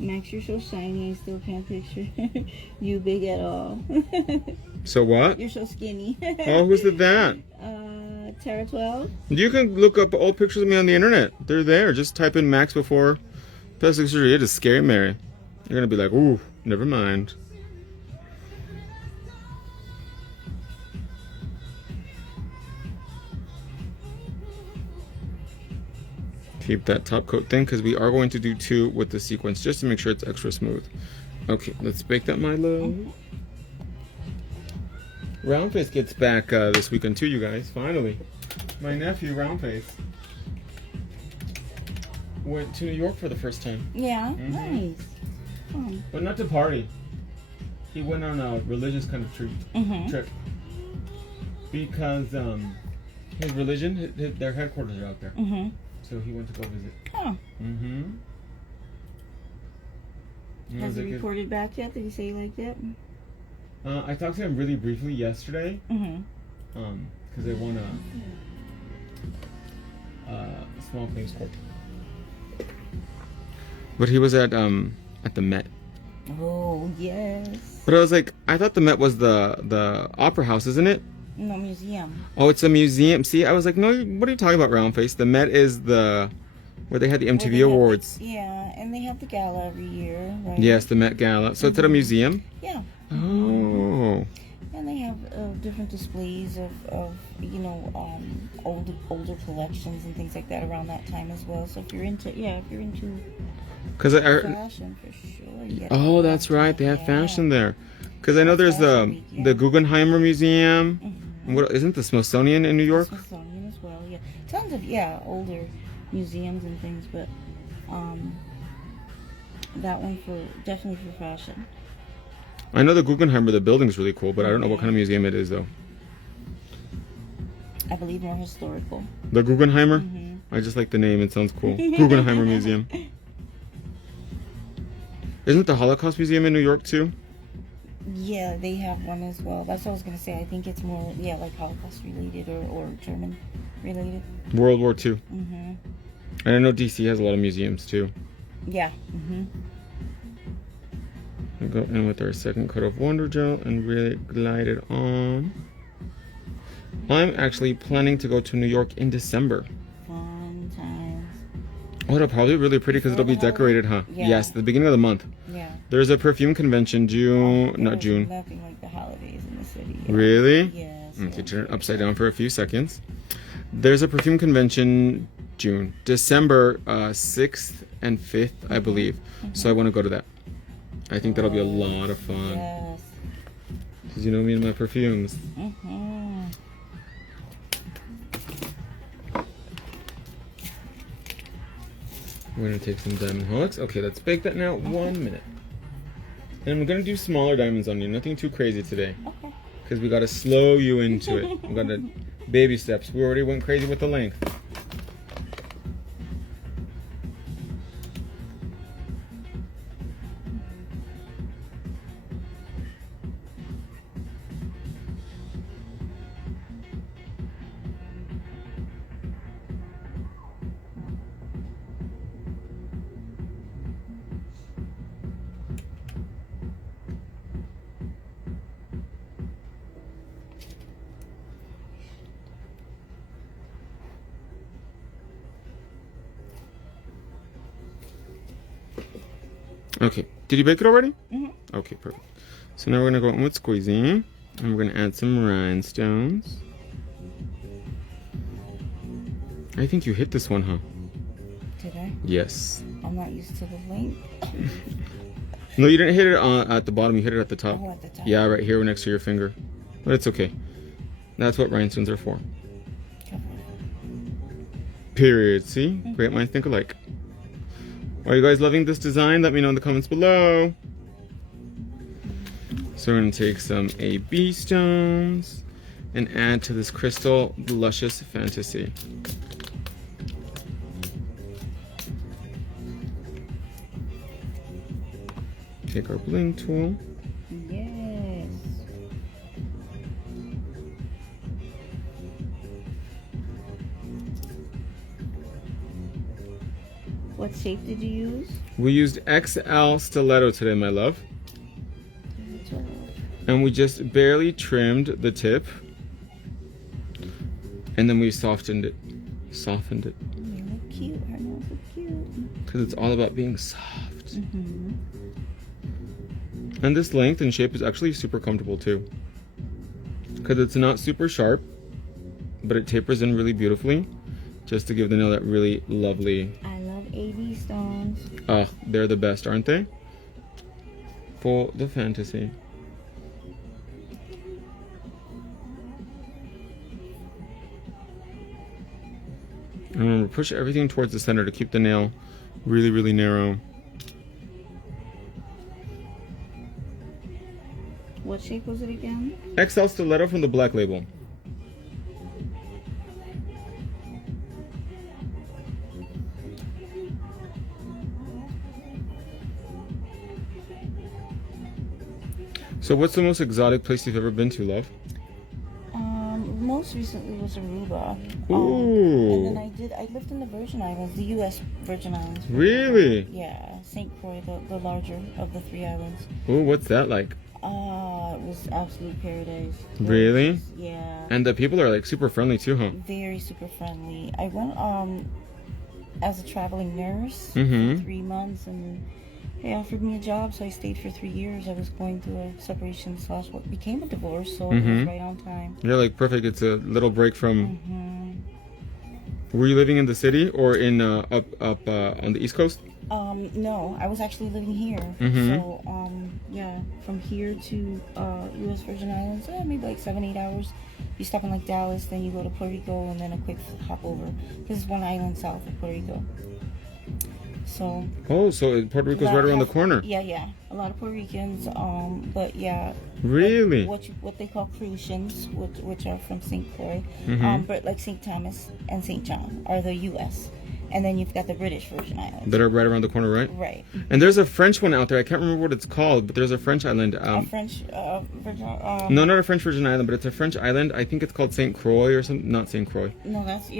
Max, you're so shiny, I still can't picture you big at all. So what? You're so skinny. Oh, who said that? Tara 12? You can look up old pictures of me on the internet. They're there. Just type in Max before plastic surgery. It is scary, Mary. You're gonna be like, ooh, never mind. Keep that top coat thin because we are going to do two with the sequence just to make sure it's extra smooth. Okay, let's bake that, Milo. Roundface gets back this weekend too, you guys. Finally, my nephew Roundface went to New York for the first time, Yeah, Mhm. nice. but not to party. He went on a religious kind of Mm-hmm. trip because his religion, their headquarters are out there, Mm-hmm. so he went to go visit. Huh. Mm-hmm. Has he reported back yet? Did he say like that? I talked to him really briefly yesterday. Mm-hmm. Because they won a small claims court. But he was at the Met. Oh, yes. But I was like, I thought the Met was the opera house, isn't it? No, museum. Oh, it's a museum. See, I was like, no, what are you talking about, Roundface? The Met is where they had the Where MTV they have Awards. yeah, and they have the gala every year, right? Yes, the Met Gala. So it's at a museum? Yeah. Oh. And they have different displays of older collections and things like that around that time as well. So if you're into Because fashion, for sure. You gotta oh, go that's to right. that. They have Yeah. fashion there. Because I know That's there's Fashion Week, yeah. the Guggenheimer Museum. Mhm. And what isn't the Smithsonian in New York? Smithsonian as well, yeah. Tons of older museums and things, but that one definitely for fashion. I know the Guggenheimer, the building's really cool, but I don't know what kind of museum it is though. I believe more historical. The Guggenheimer? Mhm. I just like the name, it sounds cool. Guggenheimer Museum. Isn't the Holocaust Museum in New York too? Yeah, they have one as well. That's what I was gonna say. I think it's more, yeah, like Holocaust related or German related. World War II. Mm-hmm. And I know DC has a lot of museums too. Yeah. Mm-hmm. We'll go in with our second coat of Wonder Gel and really glide it on. I'm actually planning to go to New York in December. Fun times. Oh, it'll probably be really pretty because it'll be decorated, huh? Yeah. Yes, the beginning of the month. Yeah. There's a perfume convention, not There's June. Nothing like the holidays in the city. Yeah. Really? Yes. Okay, turn it upside down for a few seconds. There's a perfume convention December 6th and 5th, I believe. So I want to go to that. I think that'll be a lot of fun. Yes. Because you know me and my perfumes. Mm-hmm. We're going to take some diamond hooks. Okay, let's bake that now. 1 minute. And I'm going to do smaller diamonds on you. Nothing too crazy today. Okay. Because we got to slow you into it. We got to baby steps. We already went crazy with the length. Okay, did you bake it already? Mm-hmm. Okay, perfect. So now we're gonna go in with squeezy, and we're gonna add some rhinestones. I think you hit this one, huh? Did I? Yes. I'm not used to the length. No, you didn't hit it at the bottom. You hit it at the top. Oh, at the top. Yeah, right here next to your finger. But it's okay. That's what rhinestones are for. Okay. Period. See? Great minds think alike. Are you guys loving this design? Let me know in the comments below. So we're going to take some AB stones and add to this crystal luscious fantasy. Take our bling tool. Yes. What shape did you use? We used XL stiletto today, my love. And we just barely trimmed the tip. And then we softened it. Softened it. They look cute. Her nails look cute. Because it's all about being soft. Mm-hmm. And this length and shape is actually super comfortable too. Because it's not super sharp, but it tapers in really beautifully. Just to give the nail that really lovely... I love AB stones. Oh, they're the best, aren't they? For the fantasy. And remember, push everything towards the center to keep the nail really, really narrow. What shape was it again? XL stiletto from the Black Label. So what's the most exotic place you've ever been to, love? Most recently was Aruba. Ooh. And then I lived in the Virgin Islands, the U.S. Virgin Islands. Really? Yeah, St. Croix, the larger of the 3 islands. Ooh, what's that like? It was absolute paradise. Really? Yeah. And the people are like super friendly too, huh? Very super friendly. I went as a traveling nurse Mm-hmm. for 3 months, and they offered me a job, so I stayed for 3 years. I was going through a separation / what became a divorce, so it was right on time. You're like perfect. It's a little break from. Mm-hmm. Were you living in the city or in up on the East Coast? No, I was actually living here. Mhm. So, yeah, from here to U.S. Virgin Islands, maybe like 7-8 hours. You stop in like Dallas, then you go to Puerto Rico, and then a quick hop over. This is one island south of Puerto Rico. So. Oh, so Puerto Rico's right around the corner. Yeah. A lot of Puerto Ricans, but yeah. Really? What they call Crucians, which are from St. Croix, Mhm. but like St. Thomas and St. John are the U.S. And then you've got the British Virgin Islands. that are right around the corner, right? Right. And there's a French one out there. I can't remember what it's called, but there's a French island. A French Virgin. No, not a French Virgin Island, but it's a French island. I think it's called St. Croix or something. Not St. Croix. No, that's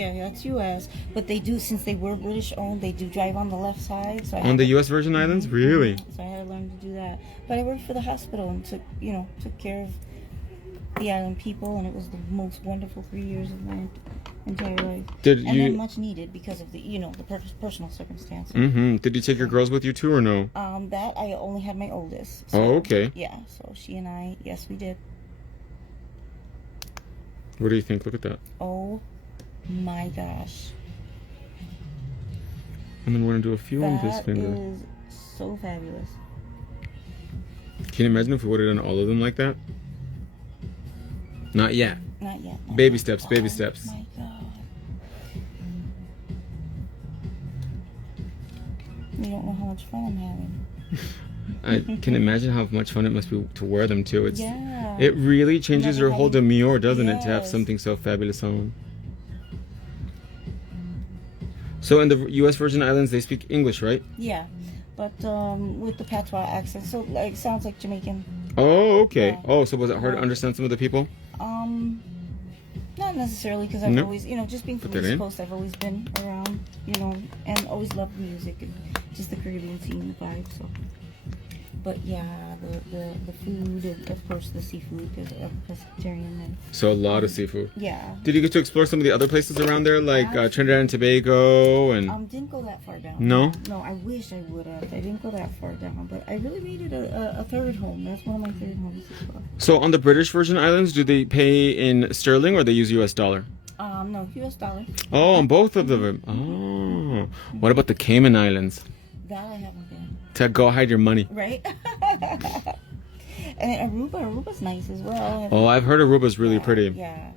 U.S. But they do, since they were British owned, they do drive on the left side. So On the U.S. Virgin Islands, really? So I had to learn to do that. But I worked for the hospital and took care of the island people, and it was the most wonderful 3 years of my entire life. Then much needed because of the personal circumstances. Mm-hmm. Did you take your girls with you too, or no? That I only had my oldest. So, oh, okay. Yeah, so she and I, yes, we did. What do you think? Look at that. Oh my gosh. And then we're gonna do a few on this finger. That is so fabulous. Can you imagine if we would have done all of them like that? Not yet. Not yet. Baby steps, baby steps. Oh my God. You don't know how much fun I'm having. I can imagine how much fun it must be to wear them too. Yeah. It really changes your whole demure, doesn't it, to have Yes. something so fabulous on. So in the U.S. Virgin Islands, they speak English, right? Yeah, but with the patois accent, so like sounds like Jamaican. Oh, okay. Yeah. Oh, so was it hard to understand some of the people? Not necessarily, because I've No. always, just being from Put the that East in. Coast, I've always been around, and always loved music and just the Caribbean scene, the vibe. So, but yeah, the food, and of course the seafood, because I'm pescatarian. And So a lot of seafood. yeah. Did you get to explore some of the other places around there, like Trinidad and Tobago and? Didn't go that far down. No? No, I wish I would have. I didn't go that far down, but I really made it a third home. That's one of my third homes as well. So on the British Virgin Islands, do they pay in sterling or they use U.S. dollar? No, U.S. dollar. Oh, on both of them. Oh. What about the Cayman Islands? That I haven't been. To go hide your money. Right? And Aruba's nice as well. Oh, I've heard Aruba's really pretty. Yeah.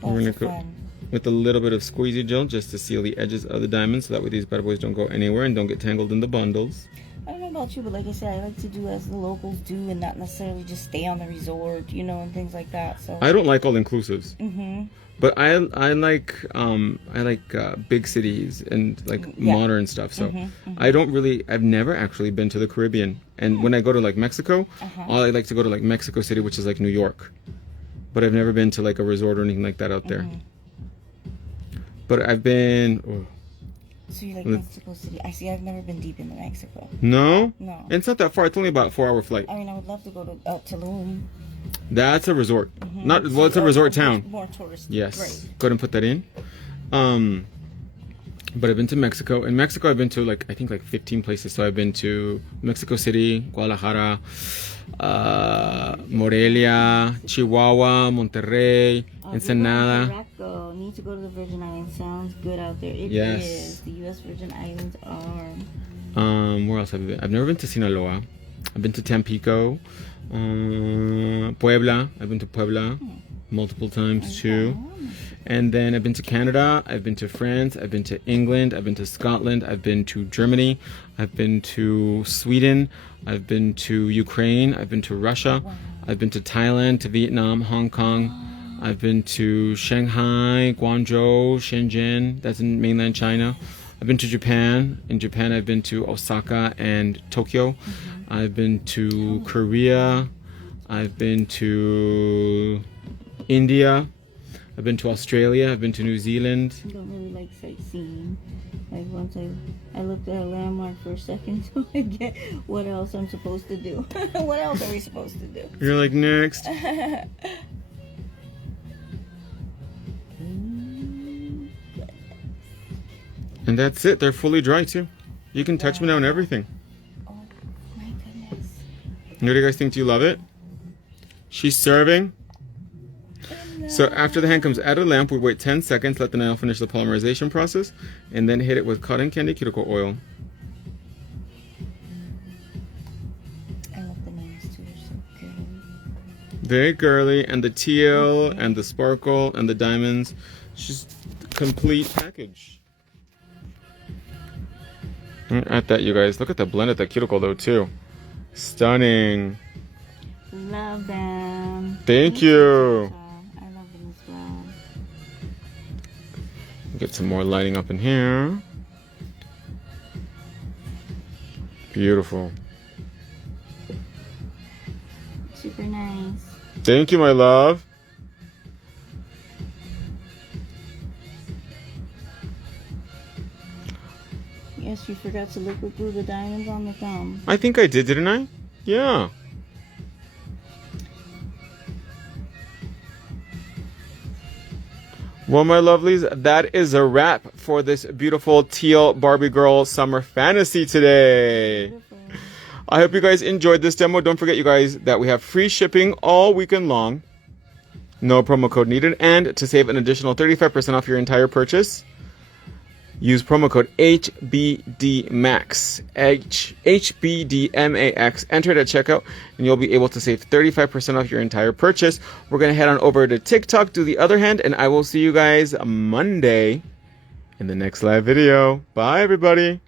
We're gonna Lots of go fun. with a little bit of squeezy gel just to seal the edges of the diamonds so that way these bad boys don't go anywhere and don't get tangled in the bundles. I don't know about you, but like I said, I like to do as the locals do and not necessarily just stay on the resort, and things like that. So. I don't like all inclusives. Mm-hmm. But I like big cities and like modern stuff. So I've never actually been to the Caribbean. And when I go to like Mexico, I like to go to like Mexico City, which is like New York. But I've never been to like a resort or anything like that out there. But I've been. Oh. So you like Mexico City? I see. I've never been deep into Mexico. No? No. It's not that far. It's only about a 4-hour flight. I mean, I would love to go to Tulum. That's a resort. It's a resort town. More tourist. Yes. Right. Go ahead and put that in. But I've been to Mexico. In Mexico, I've been to I think 15 places. So I've been to Mexico City, Guadalajara, Morelia, Chihuahua, Monterrey, Ensenada. Morocco. Need to go to the Virgin Islands. Sounds good out there. It Yes. is. The U.S. Virgin Islands are. Where else have I been? I've never been to Sinaloa. I've been to Tampico, Puebla. I've been to Puebla multiple times too. And then I've been to Canada, I've been to France, I've been to England, I've been to Scotland, I've been to Germany, I've been to Sweden, I've been to Ukraine, I've been to Russia, I've been to Thailand, to Vietnam, Hong Kong, I've been to Shanghai, Guangzhou, Shenzhen, that's in mainland China. I've been to Japan. In Japan, I've been to Osaka and Tokyo. I've been to Korea. I've been to India. I've been to Australia. I've been to New Zealand. I don't really like sightseeing. Like once I looked at a landmark for a second, so I get what else I'm supposed to do. What else are we supposed to do? You're like, next. And that's it. They're fully dry too. You can touch me now and everything. Oh my goodness. What do you guys think? Do you love it? She's serving. So after the hand comes out of the lamp, we wait 10 seconds, let the nail finish the polymerization process, and then hit it with cotton candy cuticle oil. I love the nails too. They're so girly. Very girly, and the teal, and the sparkle, and the diamonds. It's just a complete package. At that, you guys. Look at the blend at the cuticle, though, too. Stunning. Love them. Thank you. I love them as well. Get some more lighting up in here. Beautiful. Super nice. Thank you, my love. Yes, you forgot to liquid glue the diamonds on the thumb. I think I did, didn't I? Yeah. Well, my lovelies, that is a wrap for this beautiful teal Barbie girl summer fantasy today. Beautiful. I hope you guys enjoyed this demo. Don't forget, you guys, that we have free shipping all weekend long. No promo code needed. And to save an additional 35% off your entire purchase, use promo code HBDMAX. HBDMAX. Enter it at checkout, and you'll be able to save 35% off your entire purchase. We're going to head on over to TikTok, do the other hand, and I will see you guys Monday in the next live video. Bye, everybody.